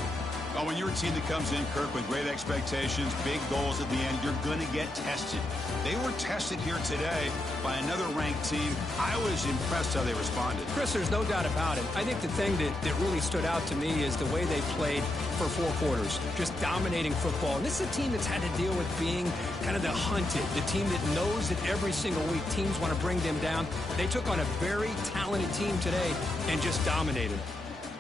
Oh, when you're a team that comes in, Kirk, with great expectations, big goals at the end, you're going to get tested. They were tested here today by another ranked team. I was impressed how they responded. Chris, there's no doubt about it. I think the thing that really stood out to me is the way they played for 4 quarters, just dominating football. And this is a team that's had to deal with being kind of the hunted, the team that knows that every single week teams want to bring them down. They took on a very talented team today and just dominated.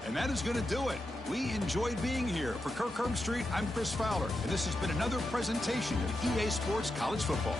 And that is going to do it. We enjoyed being here. For Kirk Street, I'm Chris Fowler, and this has been another presentation of EA Sports College Football.